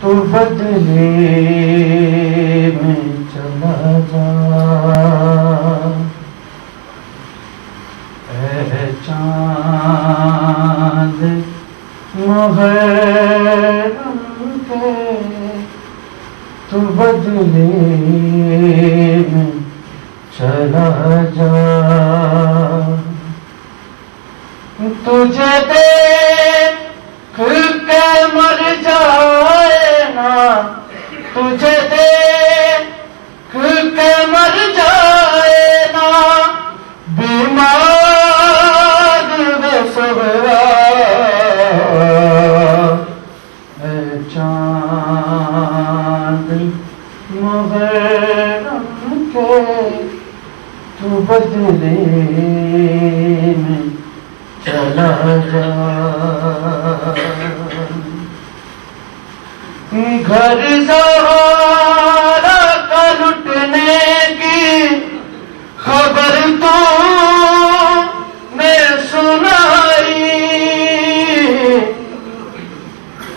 تو بدلے میں چلا جا، اے چاند محرم کے تو بدلے میں چلا جا، تجھے دیکھ کے مر جائے نا، تجھے دیکھ کے مر جائے نا بیمار بے صبرا، اے چاند محرم کے تو بدلے میں چلا جا، گھر زہرا کا لٹنے کی خبر تو نے سنائی،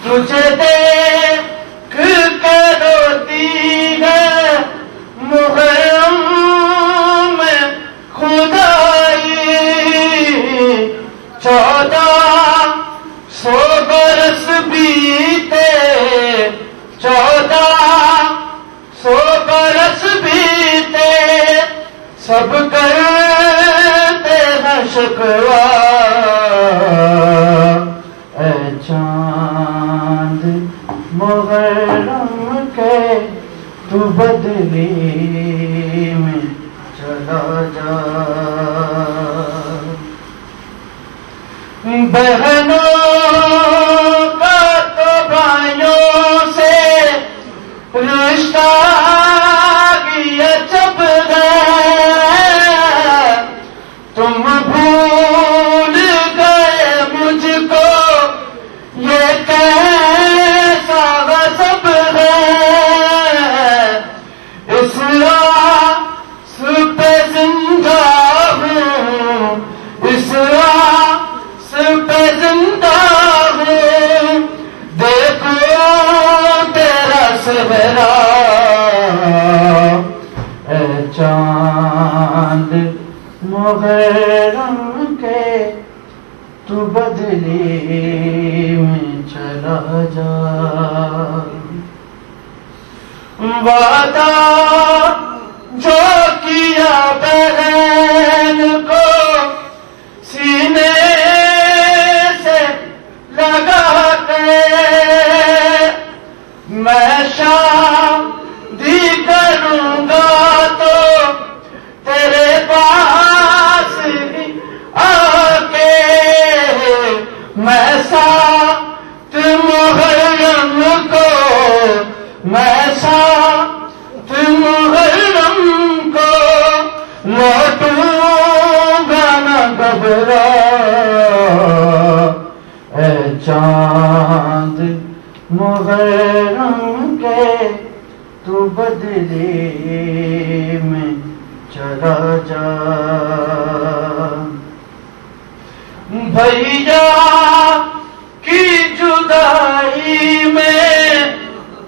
تجھے دیکھ کے روتی ہے محرم میں خدائی، 1400 برس بیتے، 1400 برس بیتے، سب کرتے ہیں شکوہ، اے چاند محرم کے تو بدلے میں چلا جا، بہنوں کا تو بھائیوں سے رشتہ کیا جب ہے، تم بھول گئے مجھ کو یہ کیسا غضب ہے، اس آس پہ زندہ ہوں، اس آس پہ زندہ ہوں، دیکھو تیرا سہرا، اے چاند محرم کے تو بدلے میں چلا جا، وعدہ جو کیا بہن کو سینے سے لگا کے، میں شادی کروں گا تو تیرے پاس ہی آ کے، میں ساتھ محرم کو، میں ساتھ محرم کو لوٹوں گا نہ گھبرا، اے چاند محرم کے تو بدلے میں چلا جا، بھیا کی جدائی میں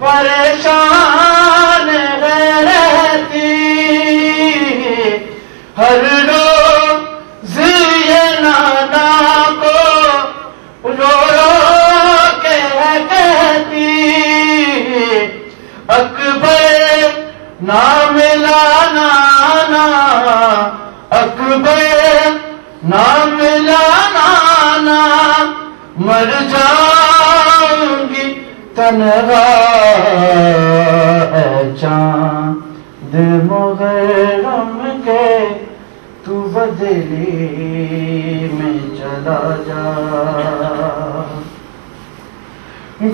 پریشان رہتی، ہر روز یہ نانا کو رو رو کے کہتی، اکبر نام لانا نانا، اکبر نام لانا نانا، مر جاؤں گی تنہا، اے چاند محرم کے تو بدلے میں چلا جا،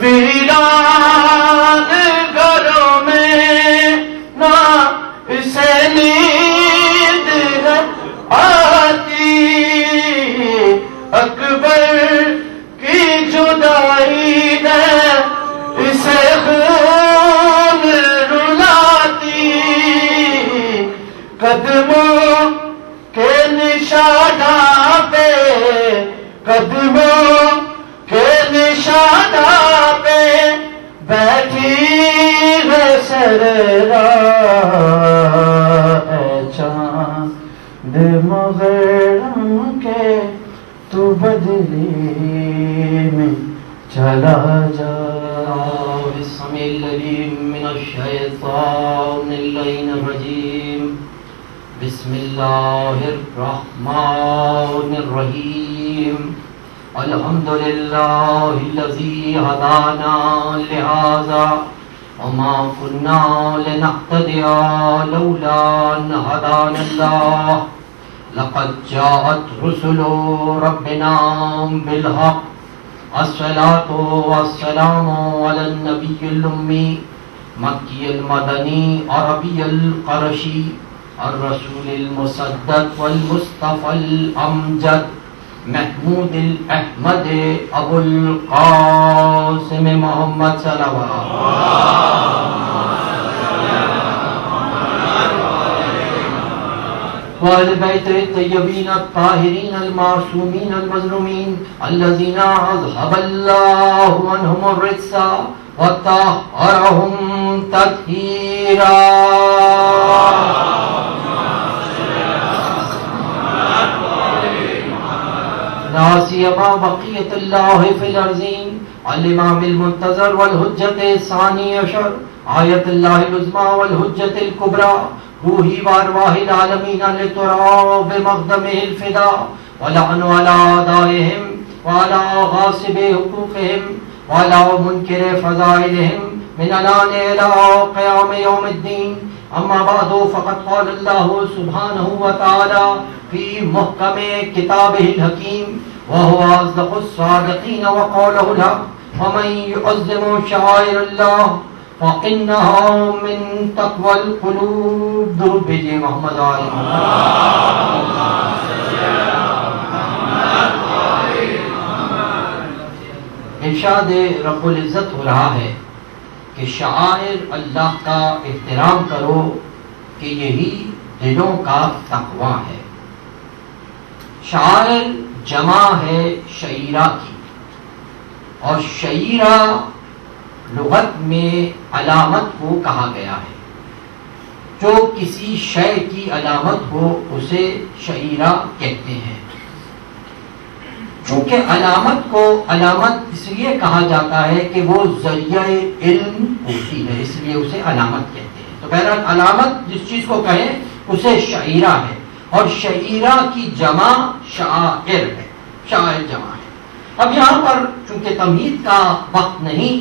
ویران گھروں میں نہ اسے نیند ہے آتی، اکبر کی جدائی ہے اسے خون رلاتی، قدموں کے نشانہ پہ قدموں کے نشانہ پہ بیٹھی ہے سرراہ، اے چاند محرم کے تو بدلی میں چلا جا۔ بسم العلیم من الشیطان اللعین الرجیم، بسم اللہ الرحمن الرحیم، الحمدللہ الذی ہدانا لہذا وما كنا لنهتدي لولا ان هدانا الله لقد جاءت رسل ربنا بالحق، الصلاة والسلام على النبي الأمي مكي المدني عربي القرشي الرسول المصدق والمصطفى الأمجد محمود الأحمد أبو القاسم محمد صلوات وآل بیت الطیبین الطاہرین المعصومین المظلومین الذین اذهب اللہ عنہم الرجس وطہرہم تطہیرا۔ لا سیما بقیت اللہ فی الارضین الامام المنتظر والحجت الثانی عشر آیت اللہ العظمی والحجت الکبری روحی وارواح العالمین لترا بمقدمہ الفدا ولعن علی اعدائہم وعلی غاصب حقوقہم وعلی منکر فضائلہم من الان الى قیام یوم الدین۔ اما بعد فقد قال اللہ سبحانہ وتعالی فی محکم کتابہ الحکیم وهو اصدق الصادقین وقولہ الحق ومن يعظم شعائر اللہ فَإِنَّهَا مِن تَقْوَى الْقُلُوبِ۔ درود بھیجئے محمد آل محمد۔ ارشاد رب العزت ہو رہا ہے کہ شعائر اللہ کا احترام کرو کہ یہی دلوں کا تقوی ہے۔ شعائر جمع ہے شعیرہ کی، اور شعیرہ لغت میں علامت کو کہا گیا ہے، جو کسی شے کی علامت ہو اسے شعیرہ کہتے ہیں۔ چونکہ علامت کو علامت اس لیے کہا جاتا ہے کہ وہ ذریعہ علم ہوتی ہے، اس لیے اسے علامت کہتے ہیں۔ تو بہرحال علامت جس چیز کو کہیں اسے شعیرہ ہے، اور شعیرہ کی جمع شعائر ہے، شعائر جمع ہے۔ اب یہاں پر چونکہ تمہید کا وقت نہیں،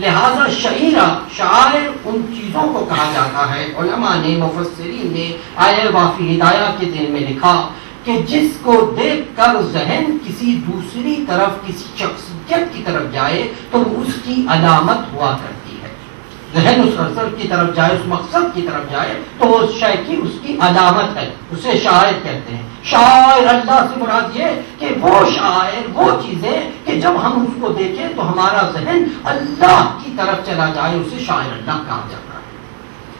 لہذا شعیرہ شعائر ان چیزوں کو کہا جاتا ہے۔ علماء نے مفسرین نے آیہ وافی ہدایہ کے ذیل میں لکھا کہ جس کو دیکھ کر ذہن کسی دوسری طرف کسی شخصیت کی طرف جائے تو اس کی علامت ہوا کرتی ہے۔ ذہن اس عنصر کی طرف جائے، اس مقصد کی طرف جائے تو اس شے کی اس کی علامت ہے، اسے شاعر کہتے ہیں۔ شاعر اللہ سے مراد یہ کہ وہ شاعر وہ چیزیں کہ جب ہم اس کو دیکھیں تو ہمارا ذہن اللہ کی طرف چلا جائے، اسے شاعر اللہ کہا جاتا ہے۔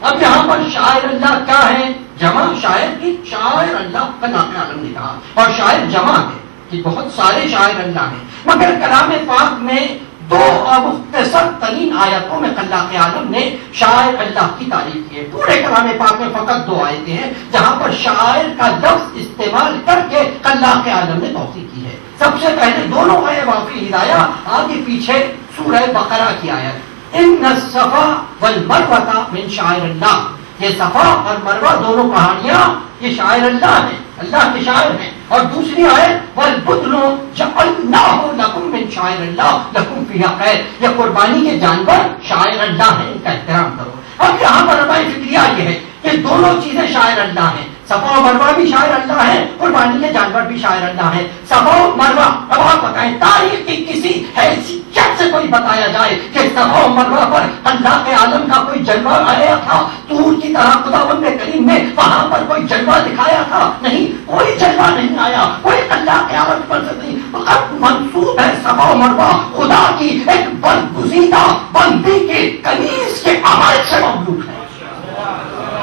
اب یہاں پر شاعر اللہ کیا ہے؟ جمع شاعر کی، شاعر اللہ کا نام عالم نے کہا، اور شاعر جمع ہے کہ بہت سارے شاعر اللہ ہیں، مگر کلام پاک میں دو مختصر ترین آیتوں میں خلاق عالم نے شاعر اللہ کی تعریف کی ہے۔ پورے کلام پاک میں فقط دو آیتیں ہیں جہاں پر شاعر کا لفظ استعمال کر کے خلاق عالم نے توصیف کی ہے۔ سب سے پہلے دونوں آیے وافی ہدایہ، آگے پیچھے سورہ بقرہ کی آیت، ان الصفا والمروہ من شعائر اللہ۔ یہ صفا اور مروہ دونوں پہاڑیاں یہ شاعر اللہ ہیں، اللہ کے شاعر ہیں۔ اور دوسری آیت والبدن جعلناہ لکم من شعائر اللہ لکم فیہا خیر، یہ قربانی کے جانور شاعر اللہ ہیں، ان کا احترام کرو۔ اب یہاں پر ہماری فکریہ یہ ہے کہ دونوں چیزیں شاعر اللہ ہیں، صفا و مروہ بھی شاعر اللہ ہے، قربانی کے جانور بھی شاعر اللہ ہیں۔ صفا و مروہ، اب آپ بتائیں تاریخ کی کسی حیثیت سے کوئی بتایا جائے کہ صفا و مروہ پر اللہ کے عالم کا کوئی جلوہ آیا تھا، طور کی طرح خداوند کریم نے وہاں پر کوئی جلوہ دکھایا تھا؟ نہیں، کوئی جلوہ نہیں آیا، کوئی اللہ کے عالم پر نہیں، فقط منسوب ہے صفا و مروہ خدا کی ایک برگزیدہ بندی کے کنیز کے عمل سے مملوک ہے۔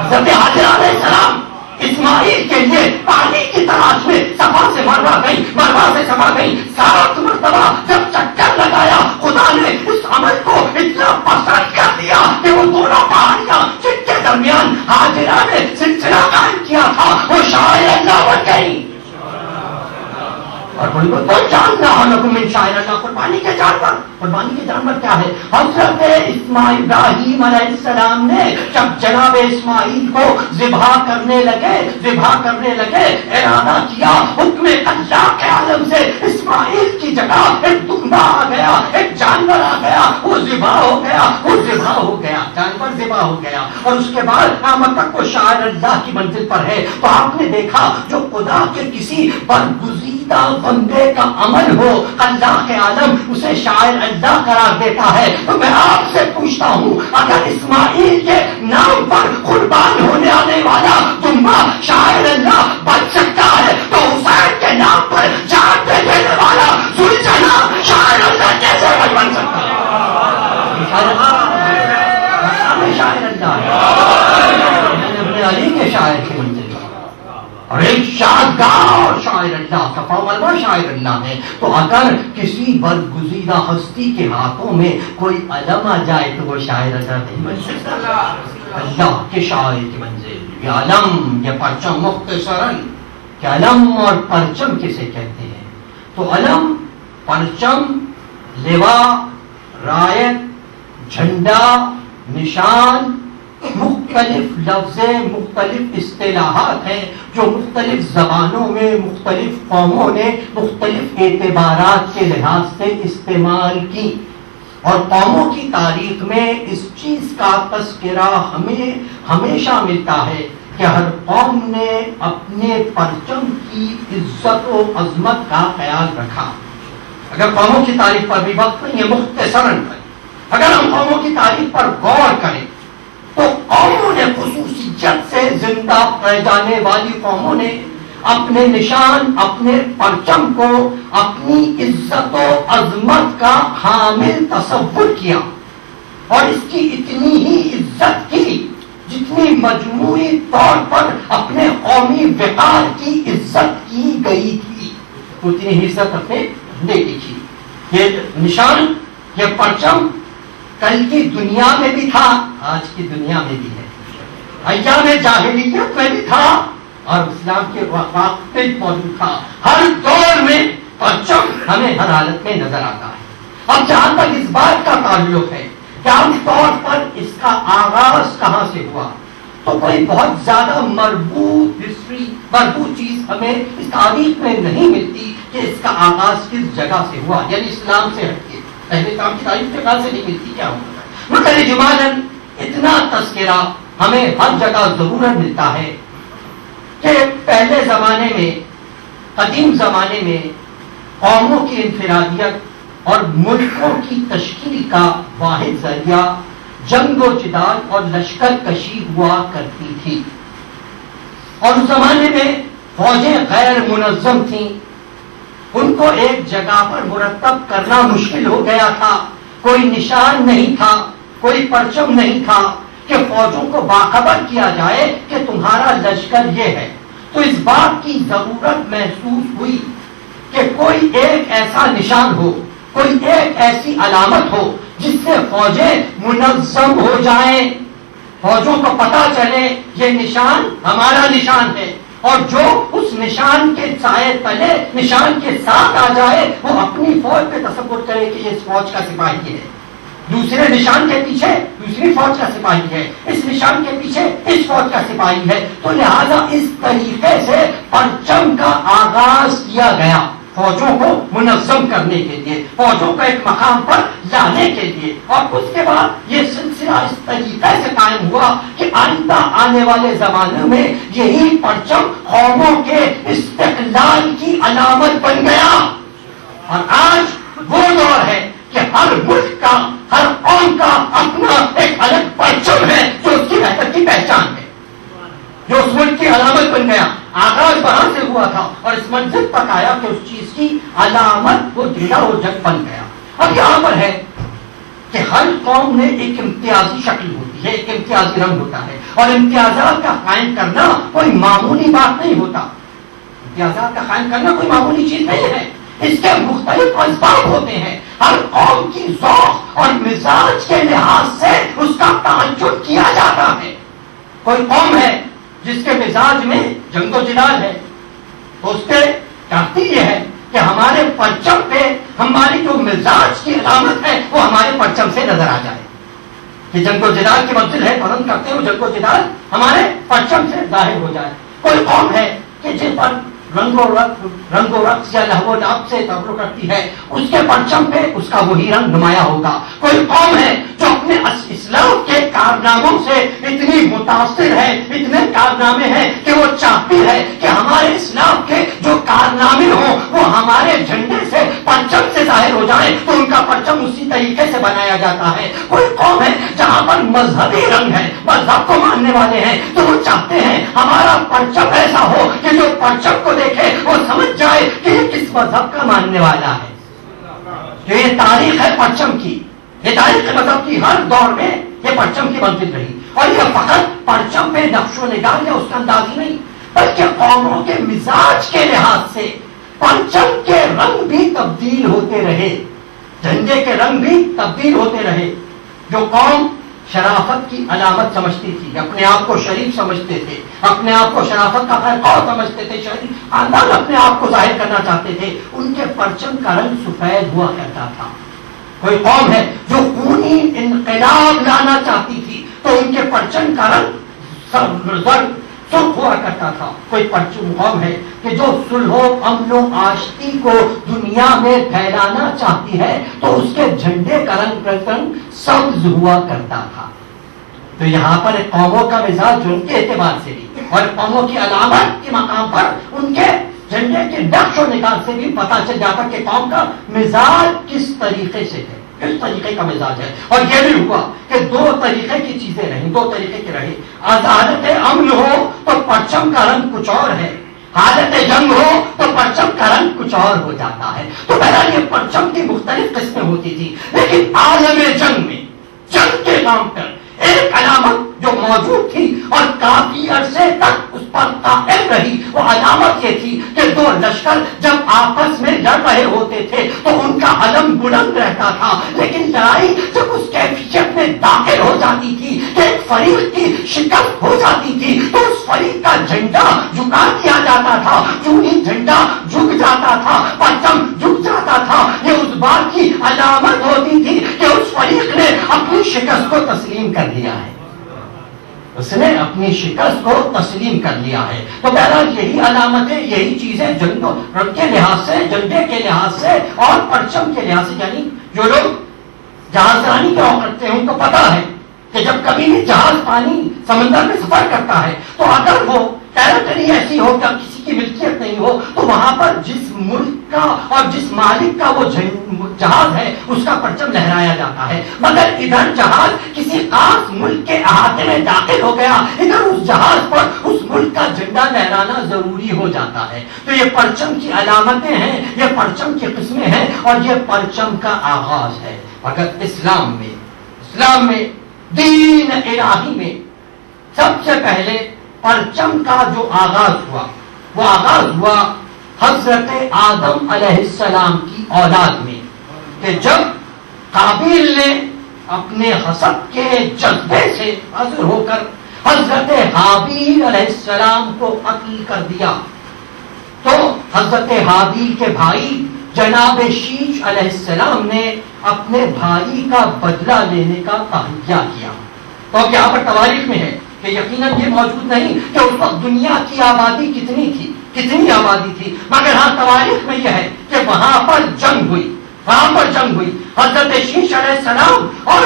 حضرت حاجر علیہ السلام اسماعیل کے لیے پانی کی تلاش میں صفا سے مروا گئی، مروا سے صفا گئی، 7 مرتبہ جب چکر لگایا خدا نے اس عمل کو اتنا پسند کر دیا کہ وہ دونوں پہاڑیاں جن کے درمیان ہاجرہ نے سلسلہ قائم کیا تھا وہ شاعر اللہ بن گئی۔ اور کوئی جاننا لکم من شاعر اللہ، قربانی کے جانور، قربانی کے جانور کیا ہے؟ حضرت اسماعیل ابراہیم علیہ السلام نے جب جناب اسماعیل کو ذبح کرنے لگے ارادہ کیا، حکم اللہ کے عالم سے اسماعیل کی جگہ ایک دمبا آ گیا، ایک جانور آ گیا، وہ ذبح ہو گیا، جانور ذبح ہو گیا۔ اور اس کے بعد قیامت تک وہ شاعر اللہ کی منزل پر ہے۔ تو آپ نے دیکھا جو خدا کے کسی برگزیدہ بندے کا عمل ہو اللہ کے عالم اسے شاعر اللہ قرار دیتا ہے۔ تو میں آپ سے پوچھتا ہوں اگر اسماعیل کے نام پر قربان ہونے آنے والا دمبا شاعر اللہ بن سکتا ہے تو حسین کے نام پر جان دے دینے والا سلجھنا شاعر اللہ کیسے بن سکتا ہے؟ شاعر اللہ اپنے علی کے شاعر کی منزل اور ایک شادگاہ اور شاعر اللہ صفا مروا شاعر اللہ ہے۔ تو اگر کسی برگزیدہ ہستی کے ہاتھوں میں کوئی علم آ جائے تو وہ شاعر اللہ نہیں بن سکتا۔ اللہ کے شاعر کی منزل، یہ علم، یہ پرچم، مختصراً کہ علم اور پرچم کسے کہتے ہیں؟ تو علم، پرچم، لواء، رایت، جھنڈا، نشان، مختلف لفظیں، مختلف اصطلاحات ہیں جو مختلف زبانوں میں مختلف قوموں نے مختلف اعتبارات کے لحاظ سے استعمال کی، اور قوموں کی تاریخ میں اس چیز کا تذکرہ ہمیں ہمیشہ ملتا ہے کہ ہر قوم نے اپنے پرچم کی عزت و عظمت کا خیال رکھا۔ اگر قوموں کی تاریخ پر بھی وقت نہیں ہے مختصراً اگر ہم قوموں کی تاریخ پر غور کریں تو قوموں نے خصوصیت سے زندہ رہ جانے والی قوموں نے اپنے نشان، اپنے پرچم کو اپنی عزت و عظمت کا حامل تصور کیا، اور اس کی اتنی ہی عزت کی جتنی مجموعی طور پر اپنے قومی وقار کی عزت کی گئی تھی، اتنی ہی عزت اپنے جھنڈے کی تھی۔ یہ نشان، یہ پرچم کل کی دنیا میں بھی تھا، آج کی دنیا میں بھی ہے، ایام جاہلیت میں بھی تھا اور اسلام کے وقت میں موجود تھا۔ ہر دور میں پرچم ہمیں ہر حالت میں نظر آتا ہے۔ اب جہاں تک اس بات کا تعلق ہے کہ عام طور پر اس کا آغاز کہاں سے ہوا، تو کوئی بہت زیادہ مربوط چیز ہمیں اس تاریخ میں نہیں ملتی کہ اس کا آغاز کس جگہ سے ہوا، یعنی اسلام سے ہٹ کے پہلے کام کی تاریخ کے بعد سے نہیں ملتی کیا ہوتا ہے۔ مگر اجمالاً اتنا تذکرہ ہمیں ہر جگہ ضرور ملتا ہے کہ پہلے زمانے میں، قدیم زمانے میں قوموں کی انفرادیت اور ملکوں کی تشکیل کا واحد ذریعہ جنگ و جدال اور لشکر کشی ہوا کرتی تھی، اور اس زمانے میں فوجیں غیر منظم تھیں، ان کو ایک جگہ پر مرتب کرنا مشکل ہو گیا تھا، کوئی نشان نہیں تھا، کوئی پرچم نہیں تھا کہ فوجوں کو باخبر کیا جائے کہ تمہارا لشکر یہ ہے۔ تو اس بات کی ضرورت محسوس ہوئی کہ کوئی ایک ایسا نشان ہو، کوئی ایک ایسی علامت ہو جس سے فوجیں منظم ہو جائیں، فوجوں کو پتہ چلے یہ نشان ہمارا نشان ہے، اور جو اس نشان کے سائے تلے نشان کے ساتھ آ جائے وہ اپنی فوج پہ تصور کرے کہ یہ اس فوج کا سپاہی ہے، دوسرے نشان کے پیچھے دوسری فوج کا سپاہی ہے، اس نشان کے پیچھے اس فوج کا سپاہی ہے۔ تو لہذا اس طریقے سے پرچم کا آغاز کیا گیا فوجوں کو منظم کرنے کے لیے، فوجوں کو ایک مقام پر لانے کے لیے، اور اس کے بعد یہ سلسلہ اس طریقے سے قائم ہوا کہ آئندہ آنے والے زمانے میں یہی پرچم قوموں کے استقلال کی علامت بن گیا۔ اور آج وہ دور ہے کہ ہر ملک کا، ہر قوم کا اپنا ایک الگ پرچم ہے جو اس کی وحدت کی پہچان ہے، جو اس ملک کی علامت بن گیا۔ آغاز وہاں سے ہوا تھا اور اس منزل تک آیا کہ اس چیز کی علامت وہ جھنڈا اور جگ بن گیا۔ اب یہاں پر ہے کہ ہر قوم میں ایک امتیازی شکل ہوتی ہے، ایک امتیازی رنگ ہوتا ہے، اور امتیازات کا قائم کرنا کوئی معمولی بات نہیں ہوتا. امتیازات کا قائم کرنا کوئی معمولی چیز نہیں ہے. اس کے مختلف اسباب ہوتے ہیں. ہر قوم کی ذوق اور مزاج کے لحاظ سے اس کا تعین کیا جاتا ہے. کوئی قوم ہے جس کے مزاج میں جنگ و جدال ہے، تو اس کے چاہتی یہ ہے کہ ہمارے پرچم پہ ہماری جو مزاج کی علامت ہے وہ ہمارے پرچم سے نظر آ جائے. کہ جنگ و جدال کی منزل ہے، پسند کرتے ہیں جنگ و جدال ہمارے پرچم سے ظاہر ہو جائے. کوئی قوم ہے کہ جس پر رنگ و رقص یا لہو و لعب سے تعلق کرتی ہے، اس کے پرچم پہ اس کا وہی رنگ نمایاں ہوگا. کوئی قوم ہے جو اپنے اسلام کے کارناموں سے اتنی متاثر ہے، اتنے کارنامے ہیں کہ وہ چاہتی ہے کہ ہمارے اسلام کے جو کارنامے ہوں وہ ہمارے جھنڈے سے پرچم سے ظاہر ہو جائے، تو ان کا پرچم اسی طریقے سے بنایا جاتا ہے. کوئی قوم ہے جہاں پر مذہبی رنگ ہے، مذہب کو ماننے والے ہیں، تو وہ چاہتے ہیں ہمارا پرچم ایسا ہو کہ جو پرچم کو دیکھے وہ سمجھ جائے کہ یہ کس مذہب کا ماننے والا ہے. تو یہ تاریخ ہے پرچم کی، یہ تاریخ مذہب کی. ہر دور میں یہ پرچم کی منزل رہی، اور یہ فقط پرچم پہ نقش و نگار یا اس کا انداز ہی نہیں، بلکہ قوموں کے مزاج کے لحاظ سے پرچم کے رنگ بھی تبدیل ہوتے رہے، جھنڈے کے رنگ بھی تبدیل ہوتے رہے. جو قوم شرافت کی علامت سمجھتی تھی، اپنے آپ کو شریف سمجھتے تھے، اپنے آپ کو شرافت کا خیر سمجھتے تھے، شریف خاندان اپنے آپ کو ظاہر کرنا چاہتے تھے، ان کے پرچم کا رنگ سفید ہوا کرتا تھا. کوئی قوم ہے جو خونی انقلاب لانا چاہتی تھی، تو ان کے پرچم کا رنگ سرخ ہوا کرتا تھا. کوئی پرچم قوم ہے کہ جو صلح و امن و آشتی کو دنیا میں پھیلانا چاہتی ہے، تو اس کے جھنڈے کا رنگ سبز ہوا کرتا تھا. تو یہاں پر ایک قوموں کا مزاج جو ان کے اعتبار سے بھی اور قوموں کی علامت کے مقام پر ان کے جھنڈے کے نقش و نگار سے بھی پتا چل جاتا کہ قوم کا مزاج کس طریقے سے ہے، کس طریقے کا مزاج ہے. اور یہ بھی ہوا کہ دو طریقے کی چیزیں رہیں، دو طریقے کے رہے. حالت امن ہو تو پرچم کا رنگ کچھ اور ہے، حالت جنگ ہو تو پرچم کا رنگ کچھ اور ہو جاتا ہے. تو بہرحال یہ پرچم کی مختلف قسمیں ہوتی تھی، لیکن عالم جنگ میں جنگ کے نام پر ایک علامت جو موجود تھی اور کافی عرصے تک اس پر قائم رہی، وہ علامت یہ تھی کہ دو لشکر جب آپس میں لڑ رہے ہوتے تھے تو ان کا علم بلند رہتا تھا، لیکن لڑائی جب اس کیفیت میں داخل ہو جاتی تھی کہ ایک فریق کی شکست ہو جاتی تھی، تو اس فریق کا جھنڈا جھکا دیا جاتا تھا. جو ہی جھنڈا جھک جاتا تھا، پرچم جھک جاتا تھا، یہ اس بات کی علامت ہوتی تھی کہ اس فریق نے اپنی شکست کو تسلیم کر لیا ہے، اس نے اپنی شکست کو تسلیم کر لیا ہے. تو بہرحال یہی علامتیں، یہی چیزیں جنگ کے لحاظ سے، جھنڈے کے لحاظ سے اور پرچم کے لحاظ سے، یعنی جو لوگ جہاز رانی کا کرتے ہیں ان کو پتا ہے کہ جب کبھی بھی جہاز پانی سمندر میں سفر کرتا ہے تو اگر وہ ٹیریٹری ایسی ہو کہ کسی کی ملکیت نہیں ہو، تو وہاں پر جس ملک کا اور جس مالک کا وہ جہاز ہے اس کا پرچم لہرایا جاتا ہے. مگر ادھر جہاز کسی خاص ملک کے احاطے میں داخل ہو گیا، ادھر اس جہاز پر اس ملک کا جھنڈا لہرانا ضروری ہو جاتا ہے. تو یہ پرچم کی علامتیں ہیں، یہ پرچم کی قسمیں ہیں، اور یہ پرچم کا آغاز ہے. اگر اسلام میں دین الہی میں سب سے پہلے پرچم کا جو آغاز ہوا، وہ آغاز ہوا حضرت آدم علیہ السلام کی اولاد میں، کہ جب قابیل نے اپنے حسد کے جذبے سے حاضر ہو کر حضرت حابیل علیہ السلام کو قتل کر دیا، تو حضرت حابیل کے بھائی جناب شیش علیہ السلام نے اپنے بھائی کا بدلہ لینے کا تہیہ کیا. تو اب یہاں پر تواریخ میں ہے کہ یقیناً یہ موجود نہیں کہ اس وقت دنیا کی آبادی کتنی آبادی تھی، مگر ہاں تواریخ میں یہ ہے کہ وہاں پر جنگ ہوئی، حضرت شیش علیہ السلام اور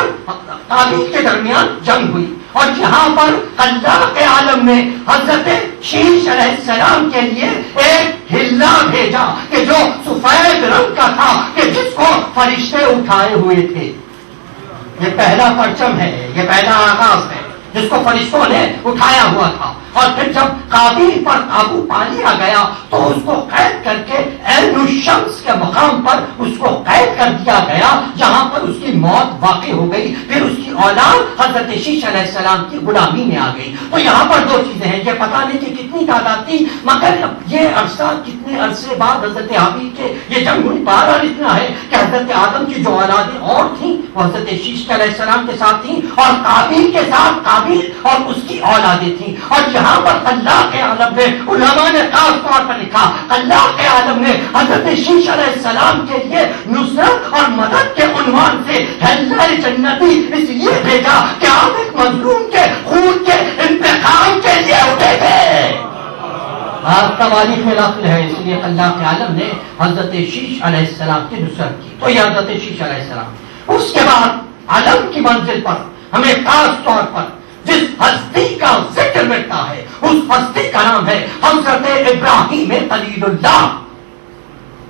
قابیل کے درمیان جنگ ہوئی، اور یہاں پر اللہ کے عالم میں حضرت شیش علیہ السلام کے لیے ایک ہلا بھیجا کہ جو سفید رنگ کا تھا، کہ جس کو فرشتے اٹھائے ہوئے تھے. یہ پہلا پرچم ہے، یہ پہلا آغاز ہے. جس کو فرشتوں نے اٹھایا ہوا تھا، اور پھر جب قابیل پر قابو پا لیا گیا تو اس کو قید کر کے عین الشمس کے مقام پر اس کو قید کر دیا گیا، جہاں پر اس کی موت واقع ہو گئی۔ پھر اس کی اولاد حضرت شیش علیہ السلام کی غلامی میں آ گئی۔ تو یہاں پر دو چیزیں ہیں، یہ پتہ نہیں کہ کتنی تعداد تھی، مگر یہ عرصہ کتنے عرصے بعد حضرت حابیل کے یہ جنگ ہوئی۔ بہرحال اتنا ہے کہ حضرت آدم کی جو اولادیں اور تھیں وہ حضرت شیش علیہ السلام کے ساتھ تھیں، اور قابیل کے ساتھ قابیل اور اس کی اولادیں تھیں۔ اور یہاں پر اللہ کے عالم نے، علماء نے خاص طور پر لکھا، اللہ کے عالم نے حضرت شیش علیہ السلام کے لیے نصرت اور مدد کے عنوان سے اللہ جنتی اس لیے بھیجا کہ آپ ایک مظلوم کے خون کے انتقام کے لیے اٹھے تھے۔ تواریخ میں داخل ہے، اس لیے اللہ کے عالم نے حضرت شیش علیہ السلام کی نصرت کی۔ تو یہ حضرت شیش علیہ السلام۔ اس کے بعد علم کی منزل پر ہمیں خاص طور پر جس ہستی کا ذکر ملتا ہے اس ہستی کا نام ہے حضرت ابراہیم خلیل اللہ۔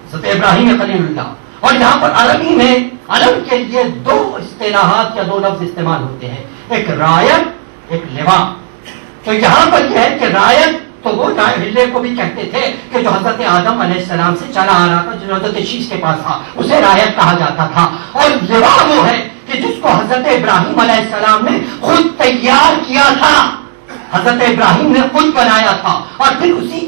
حضرت ابراہیم خلیل اللہ، اور یہاں پر عربی میں علم کے لیے دو اصطلاحات یا دو لفظ استعمال ہوتے ہیں، ایک رایت، ایک لواء۔ تو یہاں پر یہ ہے کہ رایت تو وہ ہلے کو بھی کہتے تھے کہ جو حضرت آدم علیہ السلام سے چلا آ رہا تھا، جو حضرت شیش کے پاس تھا، اسے رایت کہا جاتا تھا۔ اور لواء وہ ہے کہ جس کو حضرت ابراہیم علیہ السلام نے خود تیار کیا تھا، حضرت ابراہیم نے خود بنایا تھا، اور پھر اسی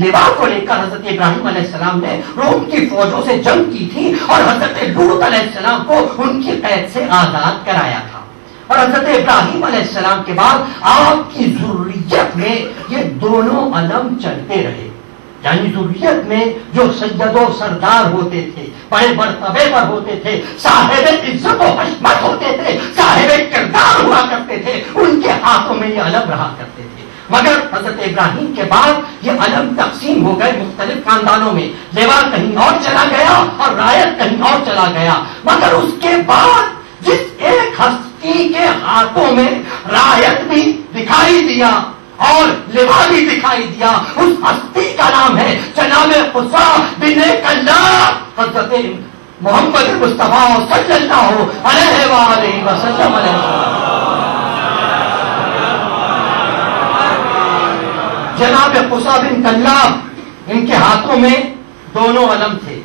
لواء کو لے کر حضرت ابراہیم علیہ السلام نے روم کی فوجوں سے جنگ کی تھی اور حضرت لوط علیہ السلام کو ان کی قید سے آزاد کرایا تھا۔ اور حضرت ابراہیم علیہ السلام کے بعد آپ کی ذریت میں یہ دونوں علم چلتے رہے، یعنی ذریت میں جو سید و سردار ہوتے تھے، بڑے مرتبے پر ہوتے تھے، صاحب عزت و حشمت ہوتے تھے، صاحب کردار ہوا کرتے تھے، ان کے ہاتھوں میں یہ علم رہا کرتے تھے۔ مگر حضرت ابراہیم کے بعد یہ علم تقسیم ہو گئے مختلف خاندانوں میں، لواء کہیں اور چلا گیا اور رایت کہیں اور چلا گیا۔ مگر اس کے بعد جس ایک ہستی کے ہاتھوں میں رایت بھی دکھائی دیا اور لواء بھی دکھائی دیا، اس ہستی کا نام ہے جناب قصا بن کلاب، حضرت محمد مصطفیٰ صلی اللہ علیہ وآلہ وسلم۔ جناب قصا بن کلاب، ان کے ہاتھوں میں دونوں علم تھے،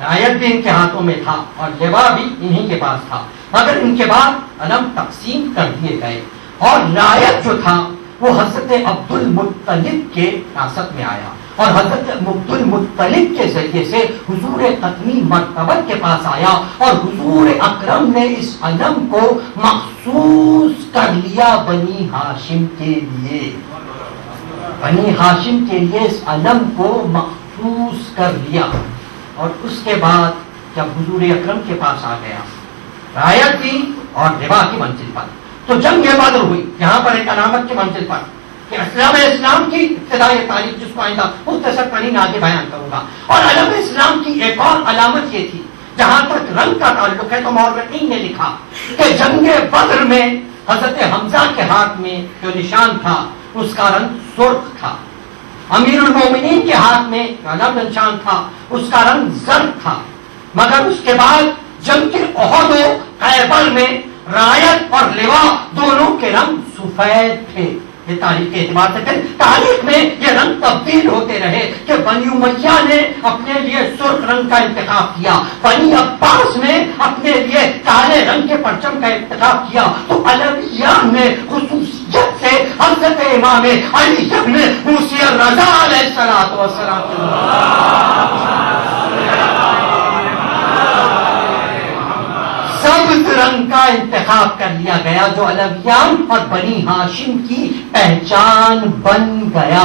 رایت بھی ان کے ہاتھوں میں تھا اور لواء بھی انہی کے پاس تھا، مگر ان کے بعد علم تقسیم کر دیے گئے، اور رایت جو تھا وہ حضرت عبد المطلب کے وراثت میں آیا، اور حضرت عبد المطلب کے ذریعے سے حضور قطنی مرتبت کے پاس آیا، اور حضور اکرم نے اس علم کو مخصوص کر لیا بنی ہاشم کے لیے، بنی ہاشم کے لیے اس علم کو مخصوص کر لیا۔ اور اس کے بعد جب حضور اکرم کے پاس آ گیا رایت بھی اور لواء کی منزل پر، تو جنگ بدر ہوئی یہاں پر ایک علامت کی منزل پر کہ اسلام کی ابتدائی تاریخ، جس کو آئندہ مختصر قرین آگے بیان کروں گا۔ اور علم اسلام کی ایک اور علامت یہ تھی، جہاں تک رنگ کا تعلق ہے تو مورخین نے لکھا کہ جنگ بدر میں حضرت حمزہ کے ہاتھ میں جو نشان تھا اس کا رنگ سرخ تھا، امیر المومنین کے ہاتھ میں علم نشان تھا اس کا رنگ زرد تھا، مگر اس کے بعد جنگ کے احد و خیبر میں رایت اور لواء دونوں کے رنگ سفید تھے۔ یہ تاریخ کے اعتبار سے پھر تاریخ میں یہ رنگ تبدیل ہوتے رہے کہ بنی امیہ نے اپنے لیے سرخ رنگ کا انتخاب کیا، بنی عباس نے اپنے لیے کالے رنگ کے پرچم کا انتخاب کیا، تو علویان نے خصوصیت سے حضرت امام علی ابن موسی الرضا علیہ السلام سبز رنگ کا انتخاب کر لیا گیا، جو علویان اور بنی ہاشم کی پہچان بن گیا۔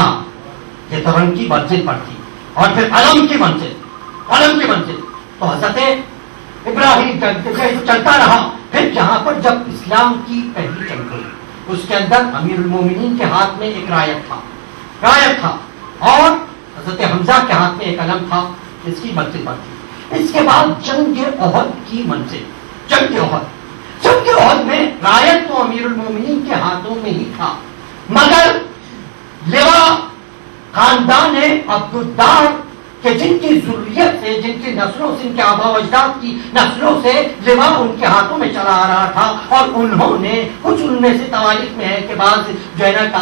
یہ تو رنگ کی منزل پر تھی، اور پھر علم کی منزل تو حضرت ابراہیم چلتا رہا۔ پھر جہاں پر جب اسلام کی پہلی جنگ ہوئی اس کے اندر امیر المومنین کے ہاتھ میں ایک رایت تھا اور حضرت حمزہ کے ہاتھ میں ایک علم تھا، اس کی منزل پر تھی۔ اس کے بعد جنگ احد کی منزل، جنگ احد میں رایت تو امیر المومنین کے ہاتھوں میں ہی تھا، مگر لواء خاندان عبدالدار کہ جن کی ذریت سے، جن کی نسلوں سے، ان کے آبا و اجداد کی نسلوں سے لوا ان کے ہاتھوں میں چلا آ رہا تھا، اور انہوں نے کچھ ان میں سے تواریخ میں ہے کہ بعض جو ہے نا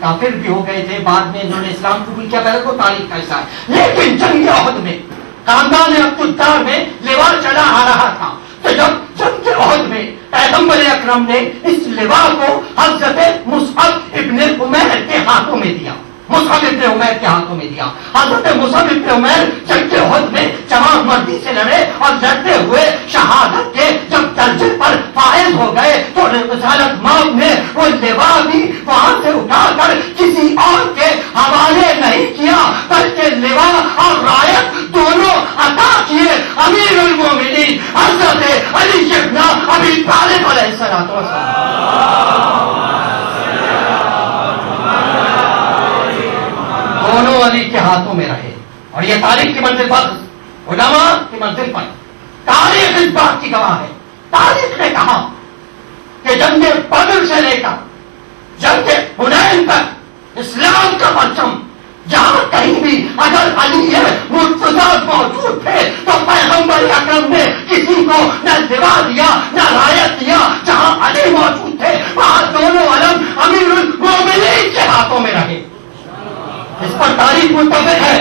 کافر بھی ہو گئے تھے، بعد میں انہوں نے اسلام قبول کیا، پہلے وہ تاریخ کا حصہ ہے، لیکن جنگ احد میں خاندان عبدالدار میں لوا چلا آ رہا تھا، تو جب جنگ احد میں پیغمبر اکرم نے اس لوا کو حضرت مصعب ابن عمیر کے ہاتھوں میں دیا، مصعب ابن عمیر کے ہاتھوں میں دیا۔ حضرت مصعب ابن عمیر جنگ احد میں جوان مردی سے لڑے اور لڑتے ہوئے شہادت کے جب درجے پر فائز ہو گئے تو رسالت ماب نے وہ لوا بھی وہاں سے اٹھا کر کسی اور کے حوالے نہیں کیا، بلکہ لوا اور رایت دونوں عطا کیے امیر المومنین حضرت علی ابن ابی طالب علیہ السلام۔ دونوں علی کے ہاتھوں میں رہے، اور یہ تاریخ کی منزل پر، علماء کی منزل پر تاریخ اس بات کی گواہ ہے۔ تاریخ نے کہا کہ جنگ بدر سے لے کر جنگ حنین تک اسلام کا پرچم جہاں کہیں بھی اگر علی مرتضیٰ موجود تھے تو پیغمبر اکرم نے کسی کو نہ لوا دیا نہ رایت دیا، جہاں علی موجود تھے وہاں دونوں علم امیر المومنین کے ہاتھوں میں رہے۔ اس پر تاریخ متفق ہے،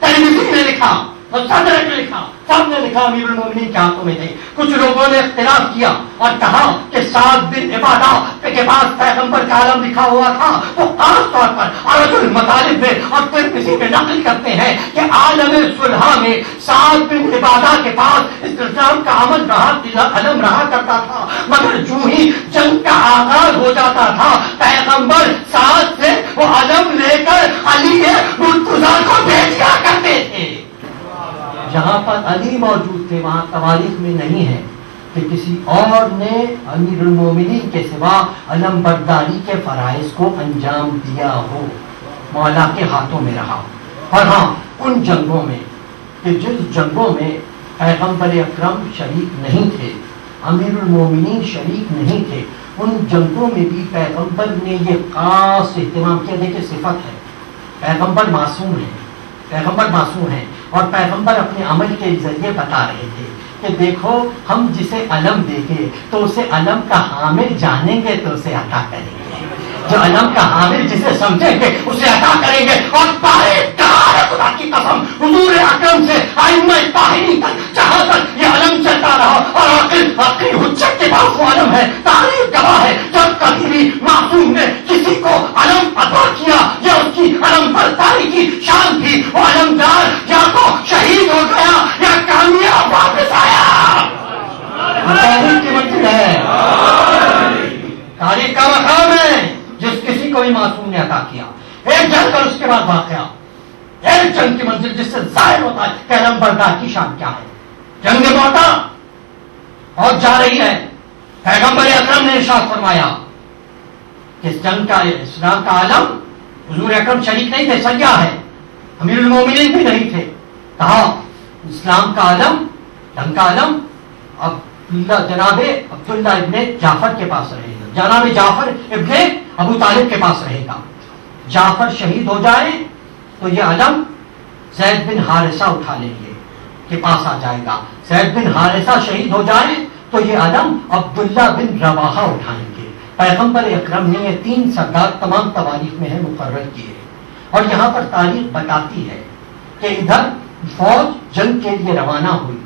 ترمذی نے لکھا، مصدرک نے لکھا، سب نے لکھا امیر المومنین کے ہاتھوں میں تھے۔ کچھ لوگوں نے اختلاف کیا اور کہا کہ سعد بن عبادہ کے پاس پیغمبر کا علم لکھا ہوا تھا، وہ خاص طور پر عرض المطالب میں اور ترمذی میں نقل کرتے ہیں کہ عالم صلح میں سعد بن عبادہ کے پاس اسلام کا علم رہا کرتا تھا، مگر جو ہی جنگ کا آغاز ہو جاتا تھا پیغمبر سعد سے وہ علم لے کر علی مرتضیٰ کو بھیج دیا کرتے تھے۔ جہاں پر علی موجود تھے وہاں تواریخ میں نہیں ہے کہ کسی اور نے امیر المومنین کے سوا علم برداری کے فرائض کو انجام دیا ہو، مولا کے ہاتھوں میں رہا۔ اور ہاں ان جنگوں میں کہ جس جنگوں میں پیغمبر اکرم شریک نہیں تھے، امیر المومنین شریک نہیں تھے، ان جنگوں میں بھی پیغمبر نے یہ خاص اہتمام کیا۔ دیکھیں صفت ہے، پیغمبر معصوم ہے، پیغمبر معصوم ہے، اور پیغمبر اپنے عمل کے ذریعے بتا رہے تھے کہ دیکھو ہم جسے علم دیں گے تو اسے علم کا حامل جانیں گے تو اسے عطا کریں گے، جو علم کا حامل جسے سمجھیں گے اسے عطا کریں گے۔ اور خدا کی قسم حضور اکرم سے ائمہ طاہرین تک جہاں تک یہ علم چلتا رہا اور آخری حجت کے پاس وہ علم ہے، تاریخ گواہ ہے جب کبھی بھی معصوم نے کسی کو علم عطا کیا یا اس کی علم برداری کی شان تھی، وہ علمدار یا تو شہید ہو گیا یا کامیاب واپس آیا۔ تاریخ کی منزل ہے، تاریخ کا مقام ہے جس کسی کو بھی معصوم نے عطا کیا۔ ایک جنگ اور اس کے بعد واقعہ، ایک جنگ کی منزل جس سے ظاہر ہوتا ہے کہ علم بردار کی شان کیا ہے۔ جنگ موتا اور جا رہی ہے، پیغمبر اکرم نے ارشاد فرمایا کہ اس جنگ کا اسلام کا علم، حضور اکرم شریک نہیں تھے، سیاح ہے، امیر المومنین بھی نہیں تھے، کہا اسلام کا علم، جنگ کا علم جناب عبداللہ ابن جعفر کے پاس رہے گا، جناب جعفر ابن ابو طالب کے پاس رہے گا۔ جعفر شہید ہو جائے تو یہ علم زید بن حارثہ اٹھا لیں گے، کے پاس آ جائے گا۔ زید بن حارثہ شہید ہو جائے تو یہ علم عبداللہ بن رواحہ اٹھائیں گے۔ پیغمبر اکرم نے یہ تین سردار تمام تواریخ میں ہے مقرر کیے، اور یہاں پر تاریخ بتاتی ہے کہ ادھر فوج جنگ کے لیے روانہ ہوئی،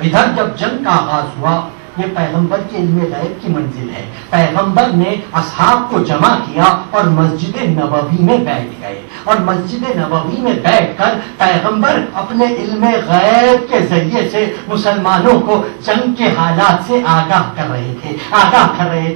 ادھر جب جنگ کا آغاز ہوا یہ پیغمبر کے علم غیب کی منزل ہے۔ پیغمبر نے اصحاب کو جمع کیا اور مسجد نبوی میں بیٹھ گئے، اور مسجد نبوی میں بیٹھ کر پیغمبر اپنے علم غیب کے ذریعے سے مسلمانوں کو جنگ کے حالات سے آگاہ کر رہے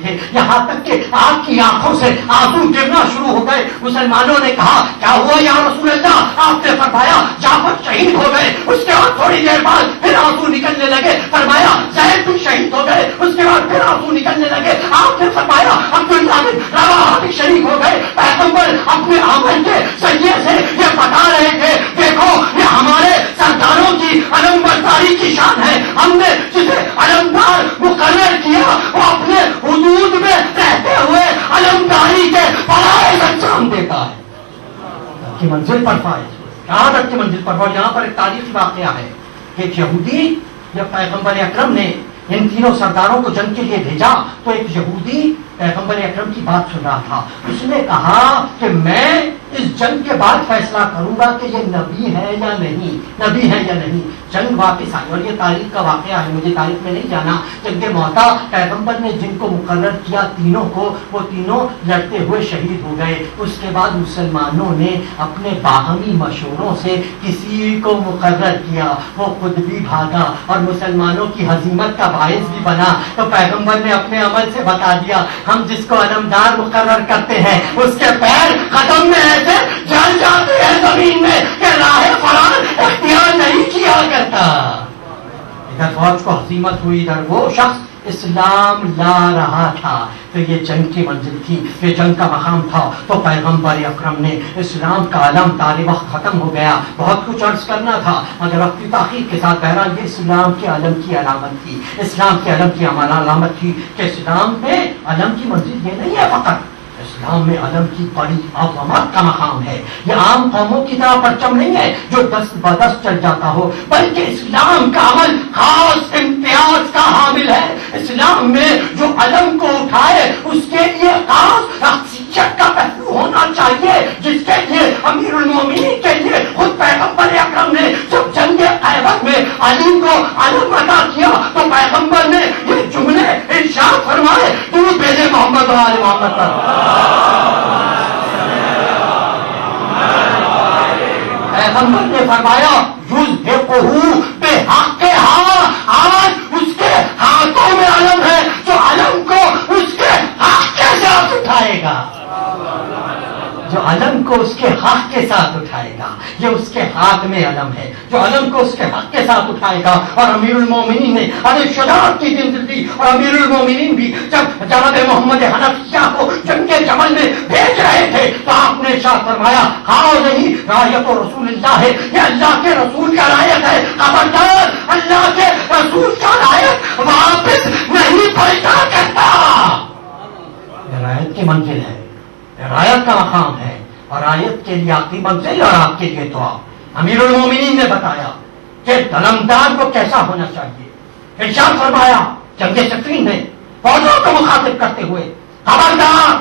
تھے، یہاں تک کہ آپ کی آنکھوں سے آنسو گرنا شروع ہو گئے۔ مسلمانوں نے کہا کیا ہوا یا رسول اللہ؟ آپ نے فرمایا جعفر شہید ہو گئے۔ اس کے بعد تھوڑی دیر بعد پھر آنسو نکلنے لگے، فرمایا زید بھی شہید ہو گئے۔ اس کے بعد پھر آنسو نکلنے لگے، آپ نے فرمایا عبداللہ بن رواحہ بھی شریک ہو گئے۔ پیغمبر اپنے عمل کے ذریعے سے یہ بتا رہے تھے دیکھو یہ ہمارے سرداروں کی علم برداری کی شان ہے، ہم نے جسے علمدار مقرر کیا وہ اپنے حدود میں رہتے ہوئے علمداری کے فرائض انجام دیتا ہے، کی منزل پر فائز۔ شہادت کی منزل پر. اور یہاں پر ایک تاریخی واقعہ ہے کہ ایک یہودی جب پیغمبر اکرم نے ان تینوں سرداروں کو جنگ کے لیے بھیجا تو ایک یہودی پیغمبر اکرم کی بات سن رہا تھا. اس نے کہا کہ میں اس جنگ کے بعد فیصلہ کروں گا کہ یہ نبی ہے یا نہیں, نبی ہے یا نہیں. جنگ واپس آئی اور یہ تاریخ کا واقعہ ہے, مجھے تاریخ میں نہیں جانا. جنگ موتا پیغمبر نے جن کو مقرر کیا تینوں کو, وہ تینوں لڑتے ہوئے شہید ہو گئے. اس کے بعد مسلمانوں نے اپنے باہمی مشوروں سے کسی کو مقرر کیا, وہ خود بھی بھاگا اور مسلمانوں کی ہزیمت کا باعث بھی بنا. تو پیغمبر نے اپنے عمل سے بتا دیا ہم جس کو علمدار مقرر کرتے ہیں اس کے پیر قدم میں ایسے جل جاتے ہیں زمین میں کہ راہ فرار اختیار نہیں کیا کرتا. ادھر فوج کو ہزیمت ہوئی, ادھر وہ شخص اسلام لا رہا تھا. تو یہ جنگ کی منزل تھی, یہ جنگ کا مقام تھا. تو پیغمبر اکرم نے اسلام کا علم تارے وقت ختم ہو گیا, بہت کچھ عرض کرنا تھا مگر وقت کی تاخیر کے ساتھ بہرحال یہ اسلام کے علم کی علامت تھی, اسلام کے علم کی علامت تھی کہ اسلام میں علم کی منزل یہ نہیں ہے فقط, اسلام میں علم کی بڑی عظمت کا مقام ہے. یہ عام قوموں کی طرح پرچم نہیں ہے جو دست بدست چل جاتا ہو, بلکہ اسلام کا عمل خاص امتیاز کا حامل ہے. اسلام میں جو علم کو اٹھائے اس کے لیے خاص شخصیت کا پہلو ہونا چاہیے, جس کے لیے امیر المومنین کے لیے خود پیغمبر اکرم نے جب جنگ خیبر میں علی کو علم عطا کیا تو پیغمبر نے یہ جملے ارشاد فرمائے, درود بھیجے محمد و آل محمد پر. پیغمبر نے فرمایا یذہبہ بحقھا, آج اس کے ہاتھوں میں علم ہے جو علم کو اس کے حق کے ساتھ اٹھائے گا, جو علم کو اس کے حق کے ساتھ اٹھائے گا. یہ اس کے ہاتھ میں علم ہے جو علم کو اس کے حق کے ساتھ اٹھائے گا. اور امیر المومنین نے ارے شجاعت کی دل دی, اور امیر المومنین بھی جب جناب محمد حنفیہ کو جنگ جمل میں بھیج رہے تھے تو آپ نے ارشاد فرمایا ہاں نہیں رایت رسول اللہ ہے, یہ اللہ کے رسول کا رایت ہے, خبردار اللہ کے رسول کا رایت واپس نہیں پلٹا کرتا. یہ رایت کی منزل ہے, رایت کا مقام ہے, اور رایت کے لیے آخری منزل اور آپ کے لیے دعا. امیر المومنین نے بتایا کہ علمدار کو کیسا ہونا چاہیے. ارشاد فرمایا جنگ صفین میں فوجوں کو مخاطب کرتے ہوئے خبردار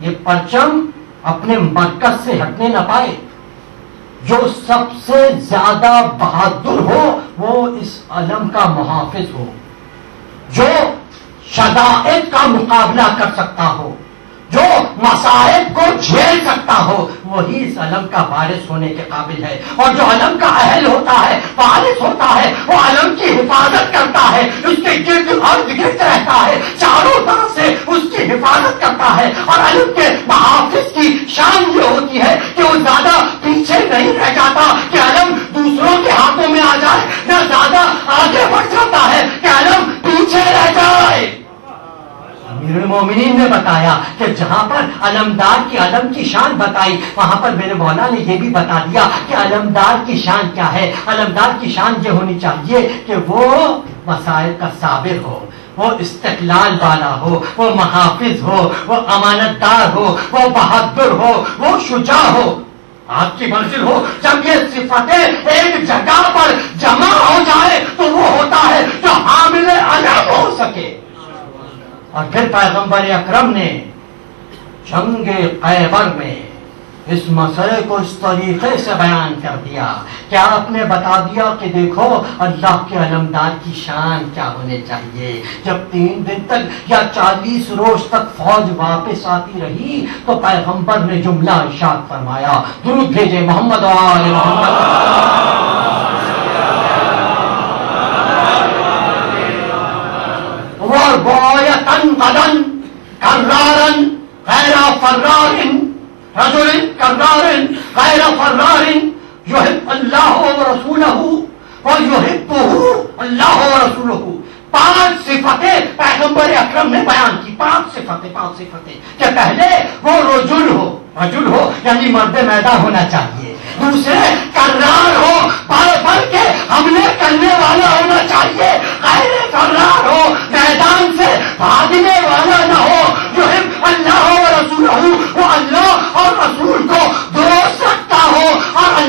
یہ پرچم اپنے مرکز سے ہٹنے نہ پائے, جو سب سے زیادہ بہادر ہو وہ اس علم کا محافظ ہو, جو شدائد کا مقابلہ کر سکتا ہو, جو مصائب کو جھیل سکتا ہو, وہی اس علم کا وارث ہونے کے قابل ہے. اور جو علم کا اہل ہوتا ہے, وارث ہوتا ہے, وہ علم کی حفاظت کرتا ہے, اس کے گرد اور گرد رہتا ہے, چاروں طرف سے اس کی حفاظت کرتا ہے. اور علم کے محافظ کی شان یہ ہوتی ہے کہ وہ زیادہ پیچھے نہیں رہ جاتا کہ علم دوسروں کے ہاتھوں میں آ جائے, نہ زیادہ آگے بڑھ جاتا ہے کہ علم پیچھے رہ جائے. امیر المومنین نے بتایا کہ جہاں پر علمدار کی علم کی شان بتائی وہاں پر میرے مولا نے یہ بھی بتا دیا کہ علمدار کی شان کیا ہے. علمدار کی شان یہ ہونی چاہیے کہ وہ مسائل کا صابر ہو, وہ استقلال والا ہو, وہ محافظ ہو, وہ امانت دار ہو, وہ بہادر ہو, وہ شجاع ہو. آپ کی منزل ہو جب یہ صفتیں ایک جگہ پر جمع ہو جائے تو وہ ہوتا ہے جو حامل علم ہو سکے. اور پھر پیغمبر اکرم نے جنگ خیبر میں اس مسئلے کو اس طریقے سے بیان کر دیا کہ آپ نے بتا دیا کہ دیکھو اللہ کے علمدار کی شان کیا ہونے چاہیے. جب 3 دن تک یا 40 روز تک فوج واپس آتی رہی تو پیغمبر نے جملہ ارشاد فرمایا, درود بھیجے محمد و آل محمد. غدا کرارا غیر فرار رجل کرار غیر فرار یحب اللہ ورسولہ ویحبہ اللہ ورسولہ. 5 صفتیں پیغمبر اکرم نے بیان کی, 5 صفتیں کہ پہلے وہ رجل ہو یعنی مرد میدان ہونا چاہیے, دوسرے کرار ہو پل کے حملے کرنے والا ہونا چاہیے, غیر فرار ہو میدان سے بھاگنے والا نہ ہو, جو اللہ و رسولہ وہ اللہ اور رسول کو دوست رکھتا ہو اور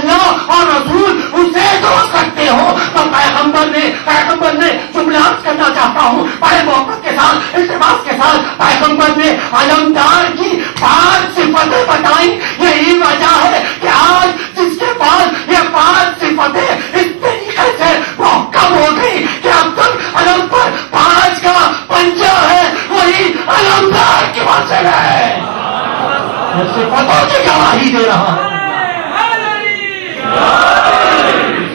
پیغمبر نے جملات کرنا چاہتا ہوں بڑے محبت کے ساتھ التماس کے ساتھ. پیغمبر نے علمدار کی 5 صفتیں بتائیں. یہی وجہ ہے کہ آج جس کے پاس یہ 5 صفتیں اس طریقے سے محکم ہو گئی کہ اب تک علم پر 5 کا پنجہ ہے, وہی علمدار کی منزل ہے. صفتوں کی گواہی دے رہا ہے,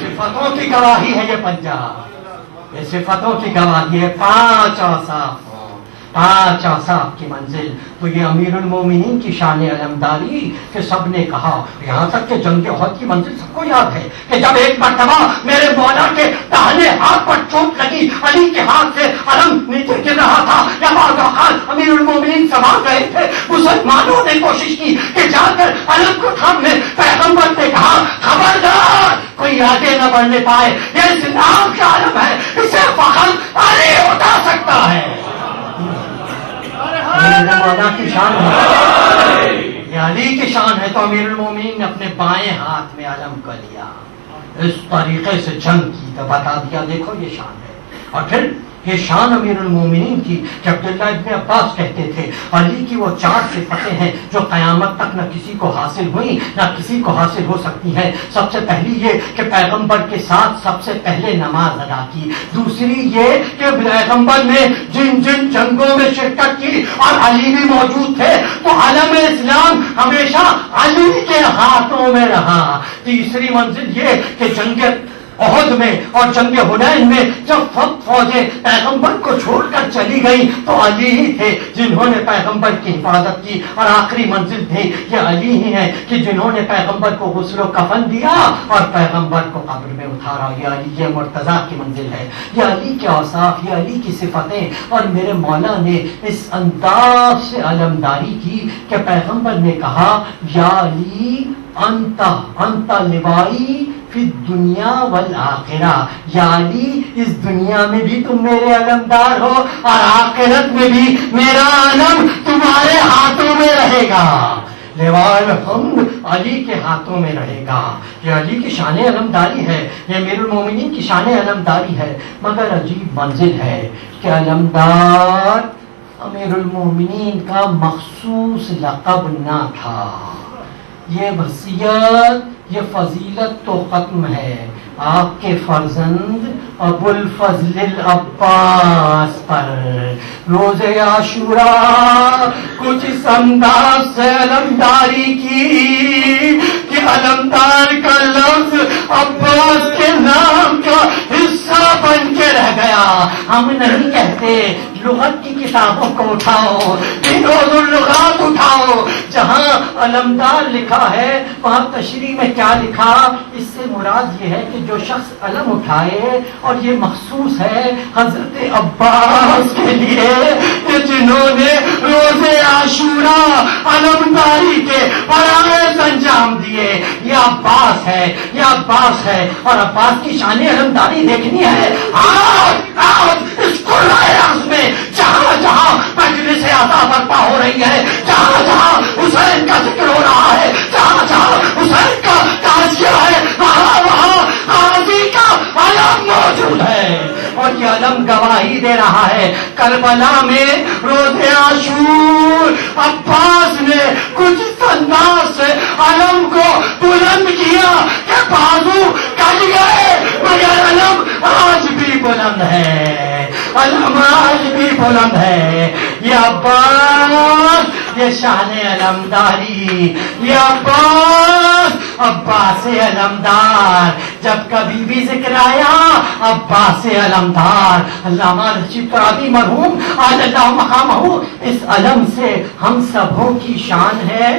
صفتوں کی گواہی ہے یہ پنجہ, یہ صفتوں کی گواہی ہے. 5 اوصاف, 5 اوصاف کی منزل. تو یہ امیر المومنین کی شان علمداری کہ سب نے کہا, یہاں تک کہ جنگ احد کی منزل سب کو یاد ہے کہ جب ایک مرتبہ میرے مولا کے داہنے ہاتھ پر چوٹ لگی, علی کے ہاتھ سے علم نیچے گر رہا تھا, یا بعض اوقات امیر المومنین سمجھ گئے تھے, مسلمانوں نے کوشش کی کہ جا کر علم کو تھامنے. پیغمبر نے کہا خبردار کوئی آگے نہ بڑھنے پائے, یہ اسلام کا علم ہے, اسے فخر علی اٹھا سکتا ہے. میرے مولا کی شان ہے, یہ علی کی شان ہے. تو امیر المومنین نے اپنے بائیں ہاتھ میں علم کو لیا, اس طریقے سے جنگ کی تو بتا دیا دیکھو یہ شان ہے. اور پھر یہ شان امیر المومنین کی کہ عبداللہ ابن عباس کہتے تھے علی کی وہ 4 صفتیں ہیں جو قیامت تک نہ کسی کو حاصل ہوئی نہ کسی کو حاصل ہو سکتی ہیں. سب سے پہلی یہ کہ پیغمبر کے ساتھ سب سے پہلے نماز ادا کی. دوسری یہ کہ پیغمبر نے جن جن جنگوں میں شرکت کی اور علی بھی موجود تھے تو علم اسلام ہمیشہ علی کے ہاتھوں میں رہا. تیسری منزل یہ کہ جنگ احد میں اور جنگ حنین میں جب فوجیں پیغمبر کو چھوڑ کر چلی گئی تو علی ہی تھے جنہوں نے پیغمبر کی حفاظت کی. اور آخری منزل تھی یہ علی ہی ہیں کہ جنہوں نے پیغمبر کو غسل و کفن دیا اور پیغمبر کو قبر میں اتارا. یہ علی یہ مرتضیٰ کی منزل ہے, یہ علی کے اوصاف, یہ علی کی صفتیں. اور میرے مولا نے اس انداز سے علمداری کی کہ پیغمبر نے کہا یا علی انت لوائی فی الدنیا والآخرہ, یا علی اس دنیا میں بھی تم میرے علمدار ہو اور آخرت میں بھی میرا علم تمہارے ہاتھوں میں رہے گا. لواء الحمد علی کے ہاتھوں میں رہے گا. یہ علی کی شان علمداری ہے, یہ امیر المومنین کی شان علمداری ہے. مگر عجیب منزل ہے کہ علمدار امیر المومنین کا مخصوص لقب نہ تھا. یہ وصیت, یہ فضیلت تو ختم ہے آپ کے فرزند ابو الفضل العباس پر. روز عاشوراء کچھ اس انداز سے علمداری کی کہ علمدار کا لفظ عباس کے نام کا حصہ بن کے رہ گیا. ہم نہیں کہتے لغت کی کتابوں کو اٹھاؤ, فنون اللغات اٹھاؤ, جہاں علمدار لکھا ہے وہاں تشریح میں کیا لکھا. اس سے مراد یہ ہے کہ جو شخص علم اٹھائے اور یہ مخصوص ہے حضرت عباس کے لیے کہ جنہوں نے روز عاشوراء علمداری کے فرائض انجام دیے. یہ عباس ہے, یہ عباس ہے. اور عباس کی شان علمداری دیکھنی ہے. آج اس قرآن میں جہاں جہاں مجلس عطا برپا ہو رہی ہے, جہاں جہاں حسین کا ذکر ہو رہا ہے, جہاں جہاں حسین کا تعزیہ ہے, وہاں وہاں غازی کا علم موجود ہے. اور یہ علم گواہی دے رہا ہے. کربلا میں روز عاشور عباس نے کچھ انداز سے علم کو بلند کیا کہ بازو کٹ گئے مگر علم آج بھی بلند ہے, علم آج بھی بلند ہے. یہ عباس, یہ شان علمداری, یہ عباس علمدار. جب کبھی بھی ذکر آیا عباس علمدار, علامہ رشید ترابی مرحوم آج اللہ مقامہ, اس علم سے ہم سبوں کی شان ہے.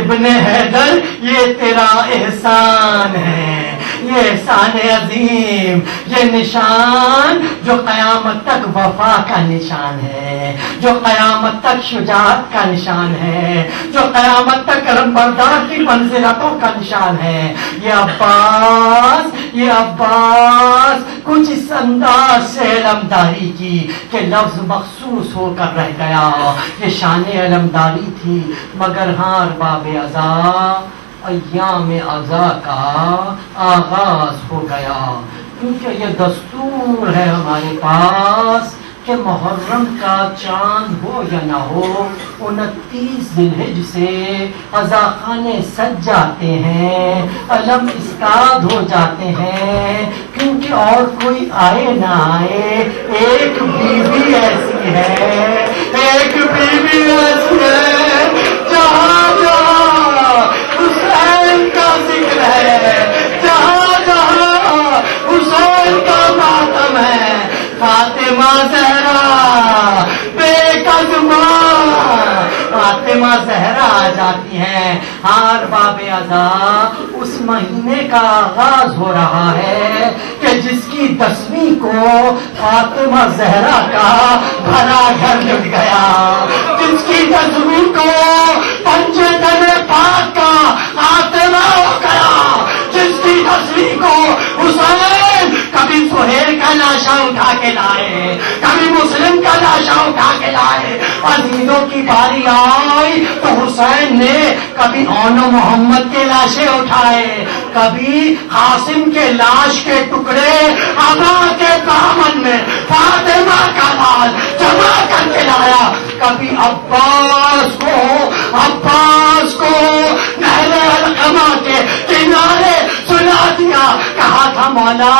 ابن حیدر یہ تیرا احسان ہے, یہ احسان عظیم, یہ نشان جو قیامت تک وفا کا نشان ہے, جو قیامت تک شجاعت کا نشان ہے, جو قیامت تک کرم بردار کی منزلتوں کا نشان ہے. یہ عباس, یہ عباس کچھ اس انداز سے علمداری کی کہ لفظ مخصوص ہو کر رہ گیا. یہ شان علمداری تھی. مگر ہاں ارباب عزا, ایام عزا کا آغاز ہو گیا. کیونکہ یہ دستور ہے ہمارے پاس کہ محرم کا چاند ہو یا نہ ہو 29 ذوالحج سے قضاخانے سج جاتے ہیں، علم استاد ہو جاتے ہیں، کیونکہ اور کوئی آئے نہ آئے ایک بیوی ایسی ہے، ایک بیوی ایسی ہے جہاں جہاں حسین کا ذکر ہے، جہاں جہاں حسین کا ماتم ہے، فاطمہ زہرا بے قدمہ فاطمہ زہرا آ جاتی ہیں۔ ہر باب ازاں اس مہینے کا آغاز ہو رہا ہے کہ جس کی 10ویں کو فاطمہ زہرا کا بھرا گھر لٹ گیا، جس کی 10ویں کو پنجے تلے پاک کا خاتمہ ہو گیا، جس کی 10ویں کو حسین کبھی سہیل کا لاشا اٹھا کے لائے، کبھی مسلم کا لاشا اٹھا کے لائے، عزیزوں کی باری آئی تو حسین نے کبھی اون و محمد کے لاشیں اٹھائے، کبھی قاسم کے لاش کے ٹکڑے ابا کے دامن میں فاطمہ کا لاش جمع کر کے لایا، کبھی عباس کو نہر القمہ کے کنارے سلا دیا، کہا تھا مولا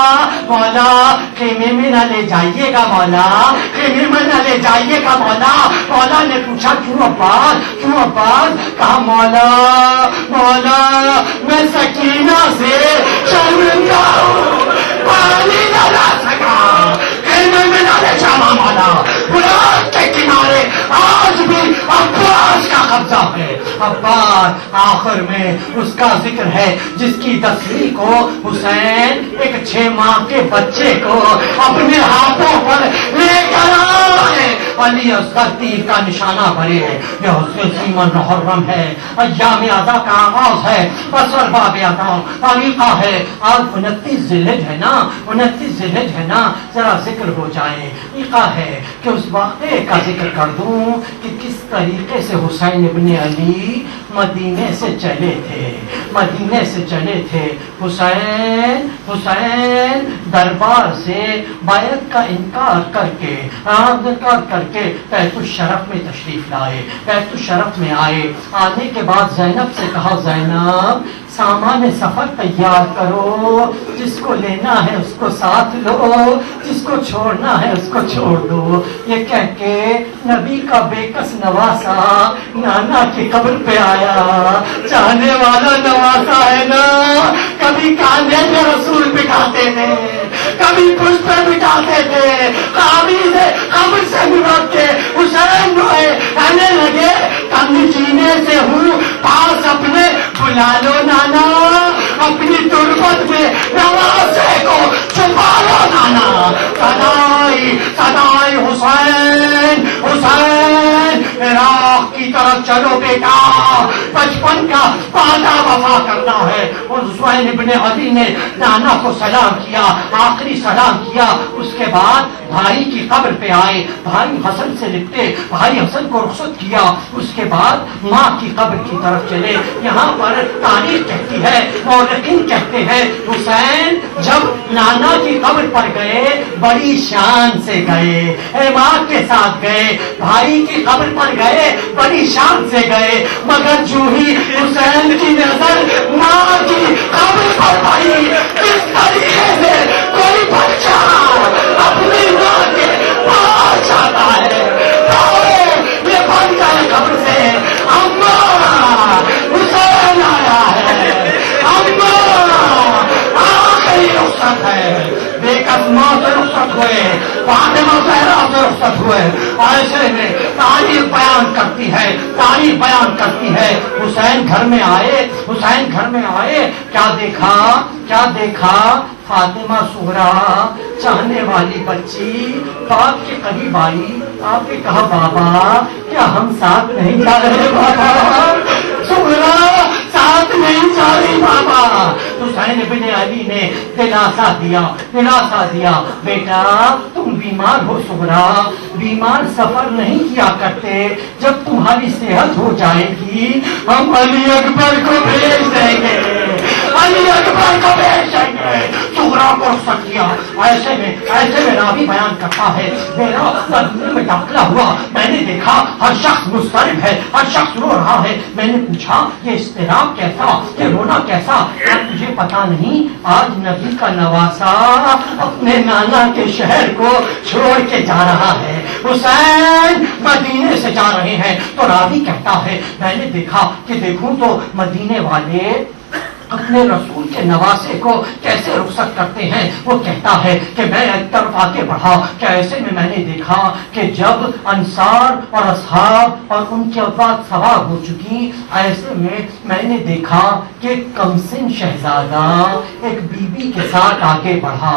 خیمے میں نہ لے جائیے گا، مولا خیمے میں نہ لے جائیے گا مولا۔ مولا نے پوچھا کیوں عباس؟ کہا مولا میں سکینہ سے شرمندہ ہوں، پانی نہ لا سکا، خیمے میں نہ لے جانا مولا، فراق کے کنارے آج بھی عباس کا قبضہ ہے۔ عباس آخر میں اس کا ذکر ہے جس کی 10ویں کو حسین ایک 6 ماہ کے بچے کو اپنے ہاتھوں پر لے کر آئے، علی اصغر تیر کا نشانہ بنے ہے، یہ حسن سیمن محرم ہے، ایام اعضا کا آغاز ہے، بسر باب اعضا طریقہ ہے۔ آج 29 ذوالحج ہے نا، 29 ذوالحج ہے نا، ذرا ذکر ہو جائے، طریقہ ہے کہ اس واقعے کا ذکر کر دوں کہ کس طریقے سے حسین ابن علی مدینے سے چلے تھے۔ حسین دربار سے بیعت کا انکار کر کے بیت الشرف میں تشریف لائے، بیت الشرف میں آنے کے بعد زینب سے کہا زینب سامان سفر تیار کرو، جس کو لینا ہے اس کو ساتھ لو، جس کو چھوڑنا ہے اس کو چھوڑ دو۔ یہ کہہ کے نبی کا بے کس نواسا نانا کی قبر پہ آیا، چاہنے والا نواسا ہے نا، کبھی کاندھے میں رسول بٹھاتے تھے، کبھی پشت پہ بٹھاتے تھے، قبر سے ملک کے حسین روئے، کہنے لگے کم جینے سے ہوں پاس اپنے، بلا لو نانا اپنی تربت میں نواسے کو چھپا لو نانا۔ صدائی حسین عراق کی طرف چلو بیٹا، بچپن کا وعدہ وفا کرنا ہے۔ اور حسین ابن علی نے نانا کو سلام کیا، آخری سلام کیا، اس کے بعد بھائی کی قبر پہ آئے، بھائی حسن سے لپٹے، بھائی حسن کو رخصت کیا، اس کے بعد ماں کی قبر کی طرف چلے۔ یہاں پر تاریخ کہتی ہے، مورخین کہتے ہیں حسین جب نانا کی قبر پر گئے بڑی شان سے گئے، احتمام کے ساتھ گئے، بھائی کی قبر پر گئے بڑی شان سے گئے، مگر جو ہی حسین کی نظر ماں کی قبر پر پڑی، کس طریقے سے کوئی بچہ اپنی ماں کے پاس جاتا ہے، یہ بن جائے قبر سے اماں حسین آیا ہے، اماں آخری رخصت ہے، بے قسموں سے رخصت ہوئے، فاطمہ زہرا سے رخصت ہوئے۔ ایسے میں تاریخ بیان کرتی ہے حسین گھر میں آئے، کیا دیکھا فاطمہ صغرا چاہنے والی بچی باپ کے قریب آئی، آپ نے کہا بابا کیا ہم ساتھ نہیں جا رہے؟ بابا صغرا ساتھ نہیں جا رہی بابا۔ حسین ابن علی نے دلاسا دیا، بیٹا تم بیمار ہو صغرا، بیمار سفر نہیں کیا کرتے، جب تمہاری صحت ہو جائے گی ہم علی اکبر کو بھیج دیں گے، علی اکبر کو پیش گئے، صغرا کو رخصت کیا۔ ایسے میں راوی بیان کرتا ہے میرا مدینے میں داخلہ ہوا، میں نے دیکھا ہر شخص مضطرب ہے، ہر شخص رو رہا ہے۔ میں نے پوچھا یہ اضطراب کیسا، یہ رونا کیسا؟ کیا تجھے پتا نہیں آج نبی کا نواسا اپنے نانا کے شہر کو چھوڑ کے جا رہا ہے، حسین مدینے سے جا رہے ہیں۔ تو راوی کہتا ہے میں نے دیکھا کہ دیکھوں تو مدینے والے اپنے رسول کے نواسے کو کیسے رخصت کرتے ہیں۔ وہ کہتا ہے کہ میں ایک طرف آگے بڑھا کہ ایسے میں نے دیکھا کہ جب انصار اور اصحاب اور ان کے بعد سوار ہو چکی، ایسے میں نے دیکھا کہ کمسن شہزادہ ایک بی بی کے ساتھ آگے بڑھا،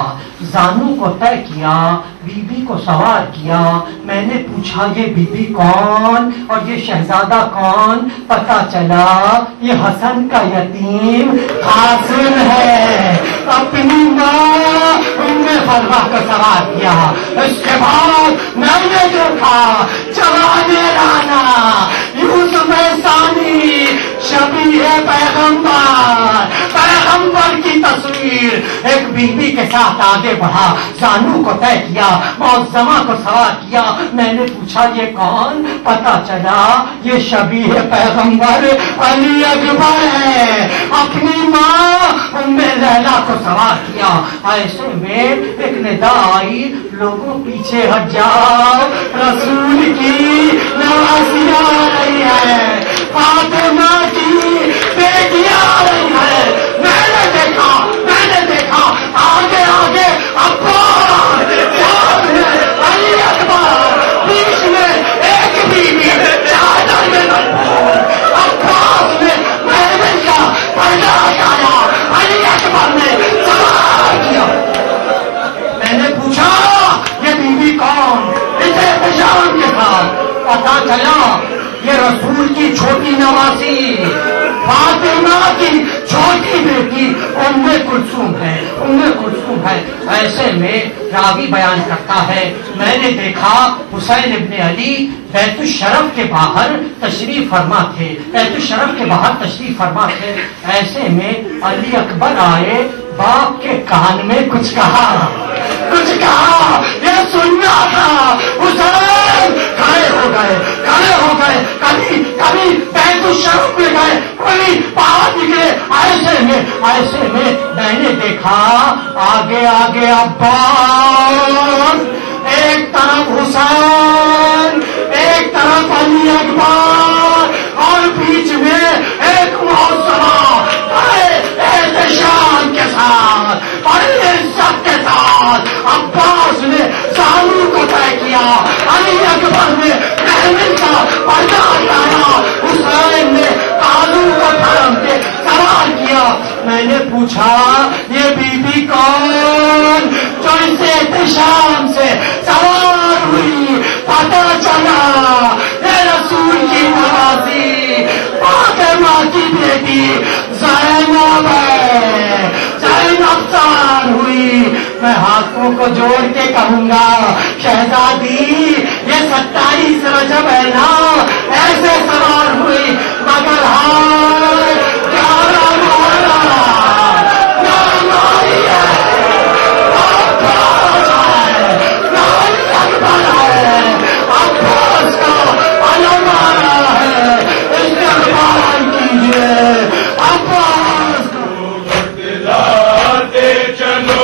زانو کو طے کیا، بی بی کو سوار کیا۔ میں نے پوچھا یہ بی بی کون اور یہ شہزادہ کون؟ پتا چلا یہ حسن کا یتیم قاسم ہے۔ اپنی ماں ام فروا کو سوار کیا۔ اس کے بعد میں نے دیکھا جوان رانا یوسف ثانی شبیہ پیغمبر کی تصویر ایک بی بی کے ساتھ آگے بڑھا، زانو کو طے کیا، معظمہ کو سوار کیا۔ میں نے پوچھا یہ کون؟ پتا چلا یہ شبیہ پیغمبر علی اکبر ہے۔ اپنی ماں ام لیلا کو سوار کیا۔ ایسے میں ایک ندا آئی لوگوں پیچھے ہٹ جاؤ، رسول کی نواسی آ رہی ہے، فاطمہ کی بیٹی آ رہی ہے۔ میں نے دیکھا آگے عباس علی اکبر، بیچ میں ایک بیوی چادر میں ملبوس، عباس نے محمد کا پردہ ہٹایا، علی اکبر نے سوار کیا۔ میں نے پوچھا یہ بیوی کون؟ اسے پہچان کے بعد پتا چلا یہ رسول کی چھوٹی نواسی فاطمہ کی چھوٹی بیٹی ام کلثوم ہے، ام کلثوم ہے۔ ایسے میں راوی بیان کرتا ہے میں نے دیکھا حسین ابن علی بیت الشرف کے باہر تشریف فرما تھے، بیت الشرف کے باہر تشریف فرما تھے۔ ایسے میں علی اکبر آئے، باپ کے کان میں کچھ کہا، یہ سننا تھا۔ حسین کھڑے ہو گئے، کبھی بیت الشرف میں گئے، کوئی باہر نکلے۔ ایسے میں میں نے دیکھا آگے عباس، ایک طرف حسین، ایک طرف علی اکبر، اور بیچ میں ایک معظمہ بڑے احتشام کے ساتھ، بڑی عزت کے ساتھ۔ عباس نے زانو کو طے کیا، علی اکبر نے محمل کا پردہ ہٹایا، حسین نے تالو کو تھام کے سوار کیا۔ میں نے پوچھا یہ بی بی کون جو اس احتشام سے سوار ہوئی؟ پتا چلا یہ رسول کی نواسی فاطمہ کی بیٹی زینب ہے، زینب سوار ہوئی۔ میں ہاتھوں کو جوڑ کے کہوں گا شہزادی یہ 27 رجب ہے نا، ایسے سوار ہوئی، مگر ہائے چلو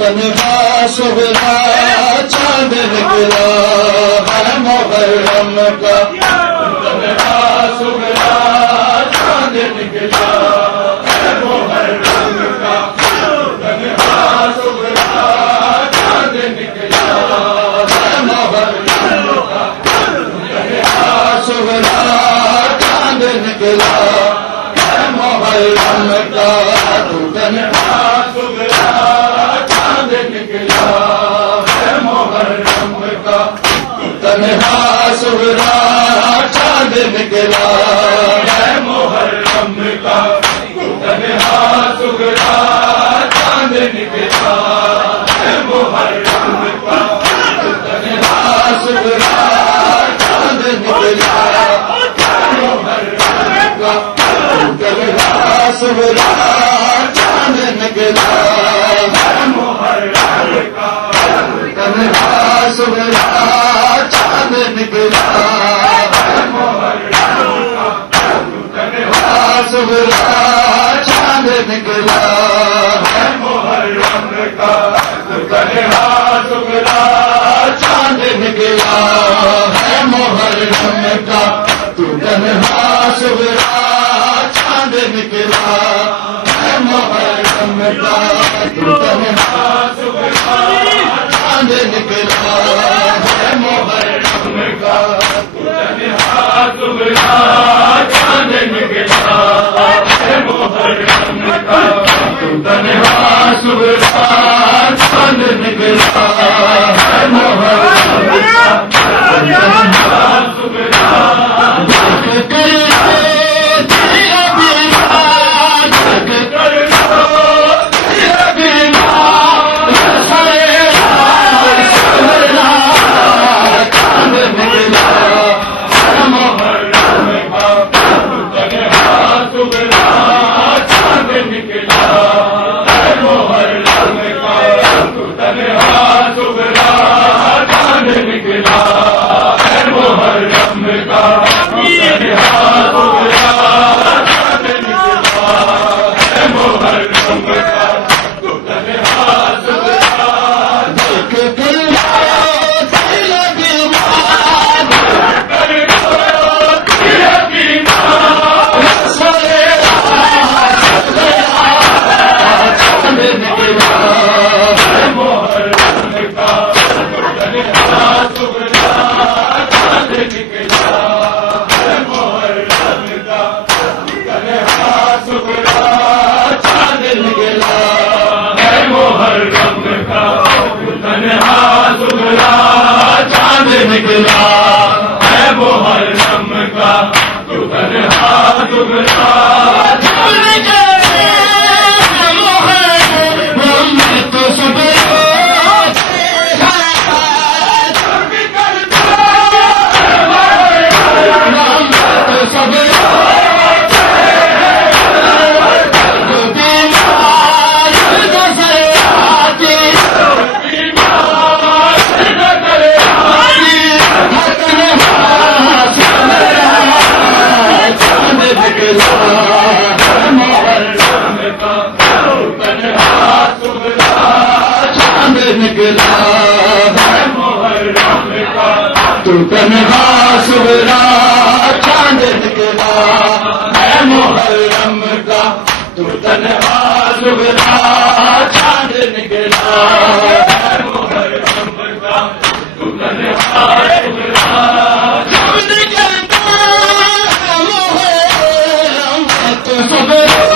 تنہا سہرا چاند نکلا ہے محرم کا، تنہا سہرا چاند نکلا ہے محرم کا، تنہا سہرا چاند نکلا ہے محرم کا، تنہا سہرا چاند نکلا ہے محرم کا، تنہا تنہا سہرا چاند نکلا ہے محرم کا، تنہا سہرا چاند نکلا ہے محرم کا، تنہا سہرا چاند نکلا ہے محرم کا، تنہا سہرا چاند نکلا ہے محرم کا، تنہا سہرا چاند نکلا ہے محرم کا، تنہا سہرا چاند نکلا ہے محرم کا، تنہا سہرا چاند نکلا ہے محرم کا، تنہا سہرا چاند نکلا ہے محرم کا، تنہا سہرا چاند نکلا ہے محرم کا، تنہا سہرا چاند نکلا ہے محرم کا، تنہا سہرا چاند نکلا ہے محرم کا، تنہا نکلا ہے محرم کا تو تنہا سغرا چاند نکلا ہے محرم کا تو تنہا سغرا چاند نکلا ہے محرم کا تو تنہا سغرا چاند نکلا محرم تو سغرا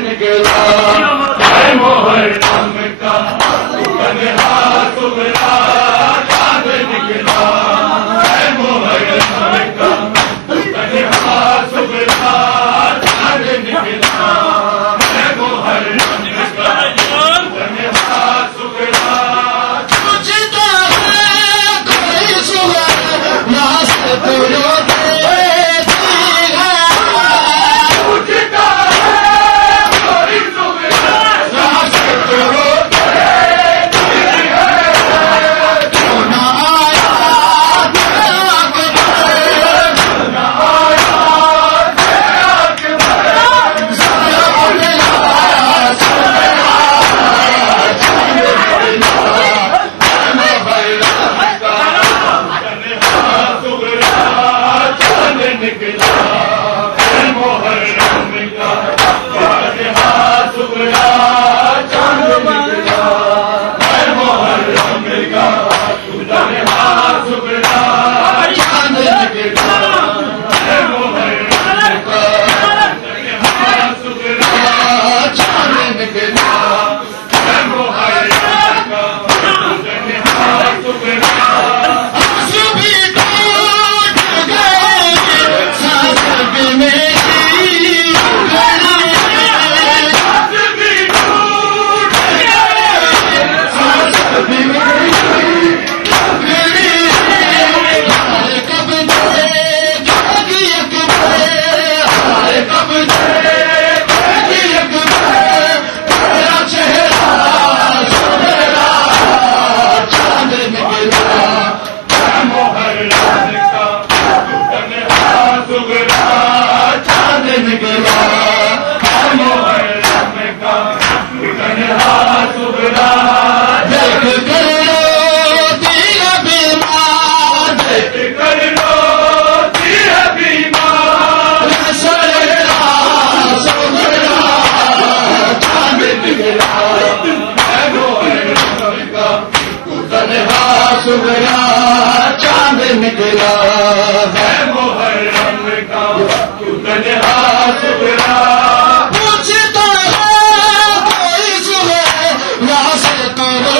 نکلا ہے محرم کا تنہا سغرا چاند نکلا ہے محرم کا تنہا سغرا چاند نکلا ہے محرم کا تنہا سغرا پوچھتا ہے کوئی صبح ناس کرو چاند نکلا ہے محرم کا تنہا سغرا پوچھتا ہے کوئی صبح ناس کرو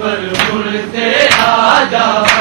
پر مڑتے آ جاؤ